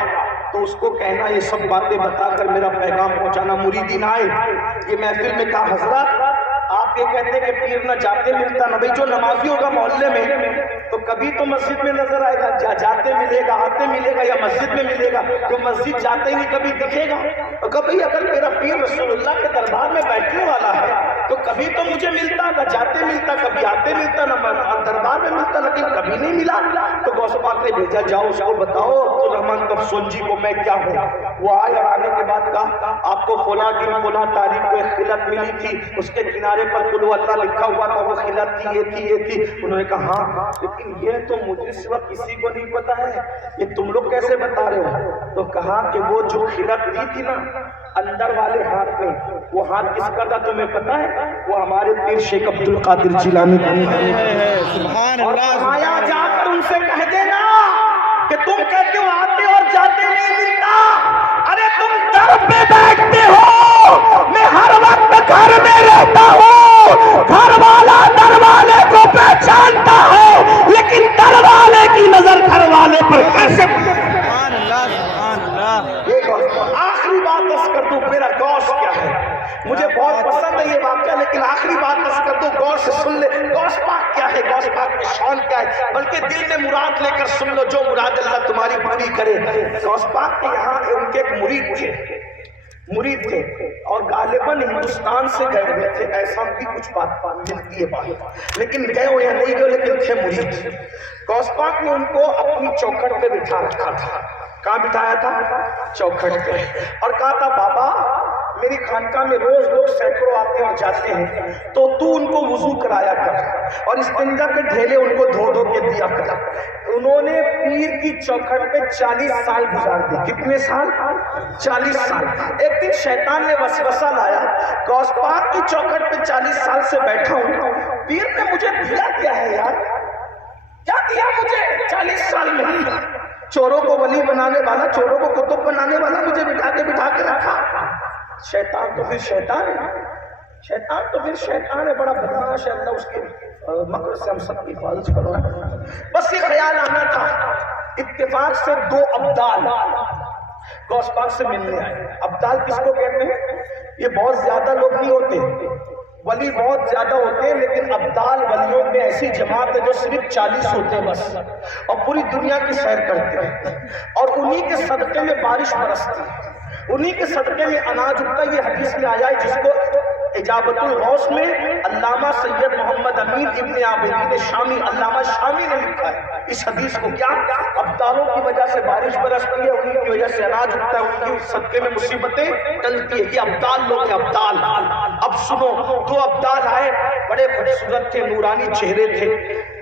تو اس کو کہنا یہ سب باتیں بتا کر میرا پیغام پہنچانا۔ مریدین آئے یہ محفل میں کہا حضرت آپ یہ کہتے ہیں کہ پیر نہ جاتے ملتا، نہ بھائی جو نمازی ہوگا محلے میں تو کبھی تو مسجد میں نظر آئے گا، جاتے ملے گا، آتے ملے گا، یا مسجد میں ملے گا، جو مسجد جاتے ہی نہیں کبھی دکھے گا۔ اور کبھی اگر میرا پیر رسول اللہ کے دربار میں بیٹھنے والا ہے تو کبھی تو مجھے ملتا، نہ جاتے ملتا، کبھی آتے ملتا، نہ دربار میں ملتا، لیکن کبھی نہیں ملا۔ تو غوث پاک نے بھیجا جاؤ اس کو بتاؤ عبدالرحمن تفسونجی کو میں کیا ہوں۔ وہ آئے اور آنے کے بعد کہا آپ کو فلاں دن فلاں تاریخ کو ایک خلعت ملی تھی، اس کے کنارے پر قل اللہ لکھا ہوا تھا، وہ خلعت تھی، یہ تھی، یہ تھی۔ انہوں نے کہا ہاں، لیکن یہ تو مجھے سوا کسی کو نہیں پتا ہے، یہ تم لوگ کیسے بتا رہے ہو؟ تو کہا کہ وہ جو خلعت دی تھی نا اندر والے ہاتھ میں، وہ ہاتھ کس کا تھا تمہیں پتا ہے؟ وہ ہمارے پیر شیخ عبدالقادر جیلانی کا۔ اور فرمایا جا کر ان سے کہہ دینا کہ تم کہتے ہو آتے اور جاتے نہیں ملتا، ارے تم در پہ بیٹھتے ہو، میں ہر وقت گھر میں رہتا ہوں، گھر والا در والے کو پہچانتا ہے، لیکن در والے کی نظر گھر والے پر کیسے؟ سبحان اللہ سبحان اللہ۔ آخری بات عرض کر دوں میرا غوث کیا ہے، مجھے بہت پسند ہے یہ واقعہ، لیکن آخری بات عرض کر دوں غور سے سن لے غوث پاک کیا ہے، غوث پاک کی شان کیا ہے، بلکہ دل میں مراد لے کر سن لو، جو مراد اللہ تمہاری پوری کرے۔ غوث پاک کے یہاں ان کے ایک مرید تھے اور غالباً ہندوستان سے گئے ہوئے تھے، ایسا بھی کچھ بات ملتی ہے بات، لیکن گئے ہو یا نہیں گئے لیکن تھے مرید۔ غوث پاک نے ان کو اپنی چوکھٹ پہ بٹھا رکھا تھا۔ کہاں بٹھایا تھا؟ چوکھٹ پہ، اور کہا تھا بابا میری خانقاہ میں روز لوگ سینکڑوں آتے اور جاتے ہیں، تو تو ان کو وضو کرایا کر اور استنجا کے ڈھیلے ان کو دھو دھو کے دیا کر۔ انہوں نے پیر کی چوکھٹ پہ 40 سال گزار دی۔ کتنے سال؟ 40 سال۔ ایک دن شیطان نے وسوسہ لایا، غوث پاک کی چوکھٹ پہ 40 سال سے بیٹھا ہوں، پیر نے مجھے دیا کیا ہے یار، کیا دیا مجھے 40 سال میں؟ چوروں کو ولی بنانے والا، چوروں کو قطب بنانے والا مجھے بٹھا کے رکھا۔ شیطان تو پھر شیطان ہے، شیطان تو پھر شیطان ہے، بڑا بدماش ہے، اللہ اس کے مکر سے ہم سب کی حفاظت کرو۔ بس یہ خیال آنا تھا۔ اتفاق سے 2 ابدال غوث پاک سے ملنے آئے۔ ابدال کس کو کہتے ہیں؟ یہ بہت زیادہ لوگ نہیں ہوتے، ولی بہت زیادہ ہوتے ہیں، لیکن ابدال ولیوں میں ایسی جماعت ہے جو صرف 40 ہوتے ہیں بس، اور پوری دنیا کی سیر کرتے ہیں، اور انہی کے صدقے میں بارش برستی ہے، انہی کے صدقے میں اناج اگتا ہے۔ یہ حدیث میں آیا ہے، جس کو اجابت الغوث میں علامہ سید محمد امین ابن عابدین شامی، علامہ شامی نے لکھا ہے اس حدیث کو۔ کیا؟ ابدالوں کی وجہ سے بارش برستی ہے، انہی کی وجہ سے اناج اگتا ہے، ان کی صدقے میں مصیبتیں ٹلتی ہے۔ یہ ابدال لوگ ہیں، ابدال۔ اب سنو، 2 ابدال آئے، بڑے خوبصورت تھے، نورانی چہرے تھے،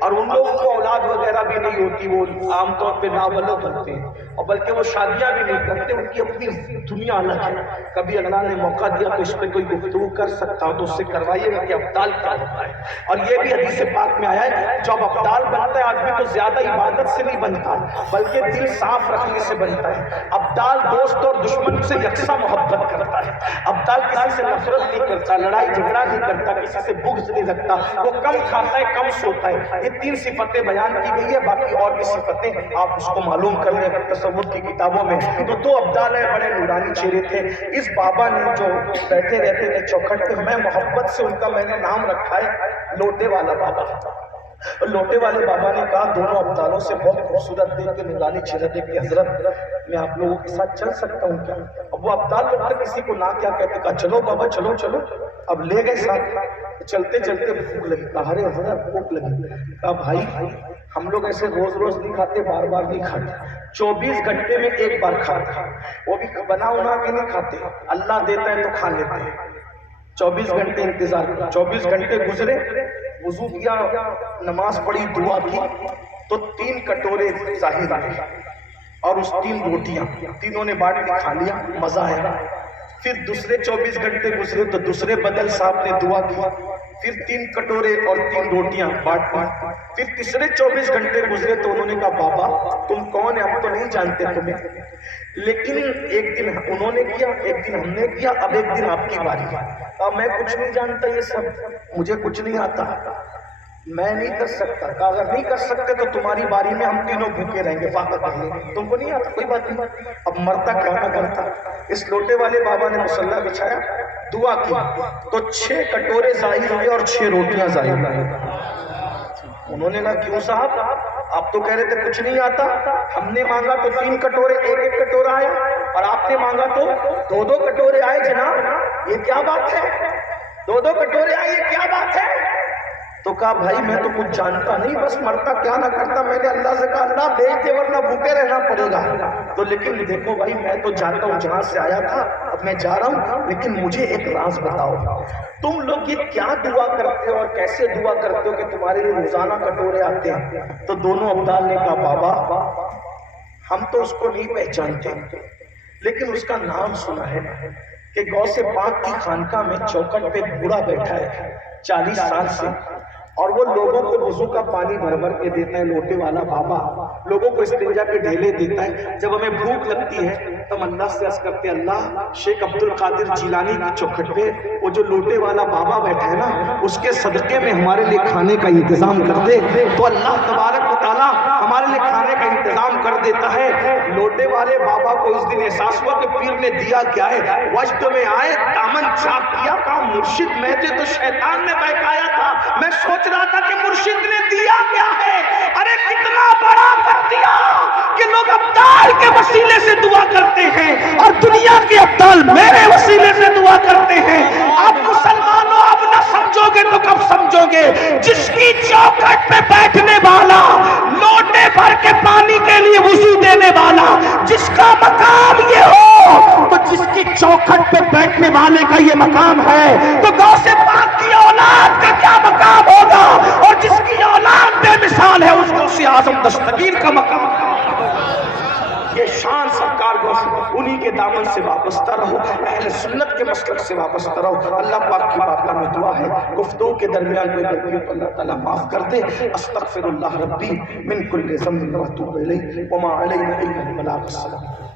اور ان لوگوں کو اولاد وغیرہ بھی نہیں ہوتی، وہ عام طور پہ نابلغ ہوتے ہیں، اور بلکہ وہ شادیاں بھی نہیں کرتے، ان کی اپنی دنیا الگ ہے۔ کبھی اللہ نے موقع دیا تو اس پہ کوئی گفتگو کر سکتا ہو تو اس سے کروائیے گا کہ ابدال کیا ہوتا ہے۔ اور یہ بھی حدیث پاک میں آیا ہے، جب ابدال بنتا ہے آدمی تو زیادہ عبادت سے نہیں بنتا، بلکہ دل صاف رکھنے سے بنتا ہے۔ ابدال دوست اور دشمن سے یکساں محبت کرتا ہے، ابدال کسی سے نفرت نہیں کرتا، لڑائی جھگڑا نہیں کرتا، کسی سے بغض نہیں رکھتا، وہ کم کھاتا ہے کم سوتا ہے۔ یہ 3 صفتیں بیان کی گئی ہے، باقی اور بھی صفتیں آپ اس کو معلوم کر لیں تصوف کی کتابوں میں۔ تو 2 ابدال ہیں، بڑے نورانی چہرے تھے۔ اس بابا نے جو بیٹھے رہتے تھے چوکھٹ پہ، میں محبت سے ان کا میں نے نام رکھا ہے لوٹے والا بابا۔ لوٹے والے بابا نے کہا دونوں ابدالوں سے بہت خوبصورت دیکھ کے نورانی چہرہ دیکھ کے حضرت میں آپ لوگوں کے ساتھ چل سکتا ہوں کیا؟ اب وہ ابدال لوگ کسی کو نہ کیا کہتے، کہا چلو بابا چلو چلو۔ اب لے گئے ساتھ، چلتے چلتے بھوک لگی، کہا ارے حضرت بھوک لگی، کہا بھائی ہم لوگ ایسے روز روز نہیں کھاتے، بار بار نہیں کھاتے، 24 گھنٹے میں ایک بار کھاتے، وہ بھی بنا ہونا کے نہیں کھاتے، اللہ دیتا ہے تو کھا لیتے ہیں۔ 24 گھنٹے انتظار کیا، 24 گھنٹے گزرے، وضو کیا، نماز پڑھی، دعا کی، تو 3 کٹورے ظاہر آئے اور اس 3 روٹیاں تینوں نے بانٹ کے کھا لیا، مزہ آیا۔ پھر دوسرے 24 گھنٹے گزرے تو دوسرے بدل صاحب نے دعا کی، پھر 3 کٹورے اور 3 روٹیاں بانٹ بانٹ. پھر تیسرے 24 گھنٹے گزرے تو انہوں نے کہا بابا تم کون ہے، ہم تو نہیں جانتے تمہیں. لیکن ایک دن انہوں نے کیا، ایک دن ہم نے کیا، اب ایک دن آپ کی باری. میں کچھ نہیں جانتا، یہ سب مجھے کچھ نہیں آتا، میں نہیں کر سکتا. کہا اگر نہیں کر سکتے تو تمہاری باری میں ہم تینوں بھوکے رہیں گے، فاقہ کر لیں گے. تم کو نہیں آتا کوئی بات نہیں. اب مرتا کیا نہ کرتا. اس لوٹے والے بابا نے مصلی بچھایا، دعا کی تو 6 کٹورے ظاہر ہوئے اور 6 روٹیاں ظاہر ہوئے. انہوں نے کہا کیوں صاحب، آپ تو کہہ رہے تھے کچھ نہیں آتا. ہم نے مانگا تو 3 کٹورے، ایک کٹورا آیا، اور آپ نے مانگا تو 2 کٹورے آئے. جناب یہ کیا بات ہے، 2 کٹورے آئے، یہ کیا بات ہے؟ تو کہا بھائی میں تو کچھ جانتا نہیں، بس مرتا کیا نہ کرتا. میں نے اللہ سے کہا اللہ بھیج دے ورنہ بھوکے رہنا پڑے گا. تو لیکن دیکھو بھائی میں تو جانتا ہوں جہاں سے آیا تھا، اب میں جا رہا ہوں، لیکن مجھے ایک راز بتاؤ، تم لوگ یہ کیا دعا کرتے ہو اور کیسے دعا کرتے ہو کہ تمہارے لیے روزانہ کٹورے آتے ہیں؟ تو دونوں ابدال نے کہا بابا ہم تو اس کو نہیں پہچانتے، لیکن اس کا نام سنا ہے کہ غوث پاک کی خانقاہ میں چوکھٹ پہ بوڑھا بیٹھا ہے 40 سال سے، اور وہ لوگوں کو وضو کا پانی بھر بھر کے دیتا ہے. لوٹے والا بابا لوگوں کو استنجا کے ڈھیلے دیتا ہے. جب ہمیں بھوک لگتی ہے تم اللہ سے عرض کرتے ہیں اللہ شیخ عبد القادر جیلانی کی چوکھٹ پہ وہ جو لوٹے والا بابا بیٹھا ہے نا، اس کے صدقے میں ہمارے لیے کھانے کا انتظام کر دے. تو اللہ تبارک و تعالیٰ ہمارے لیے کھانے کا انتظام کر دیتا ہے. لوٹے والے بابا کو اس دن احساس ہوا کہ پیر نے دیا کیا ہے. وجد میں آئے دامن چاک کیا، کہا مرشد میں تو شیطان نے بہکایا تھا، میں سوچ رہا تھا کہ مرشد نے دیا کیا ہے. ارے کتنا بڑا کر دیا کہ لوگ ابدال کے وسیلے سے دعا کرتے ہیں اور دنیا کے ابدال میرے وسیلے سے دعا کرتے ہیں. آپ مسلمانوں اب نہ سمجھو گے تو کب سمجھو گے؟ جس کی چوکھٹ پہ بیٹھنے والا، لوٹے بھر کے پانی کے لیے وضو دینے والا، جس کا مقام یہ ہو، تو جس کی چوکھٹ پہ بیٹھنے والے کا یہ مقام ہے، تو غوث پاک کی اولاد کا کیا مقام ہوگا؟ اور جس کی اولاد بے مثال ہے اس غوث اعظم دستگیر کا مقام ہے. یہ شان سرکار غوث، انہی کے دامن سے وابستہ رہو، اہل سنت کے مسلک سے وابستہ رہو. اللہ پاک کی بارگاہ میں دعا ہے گفتگو کے درمیان کوئی غلطی تو اللہ تعالیٰ معاف کر دے. استغفر اللہ ربی من کل ذنب و اتوب الیہ وما علینا الا البلاغ. السلام.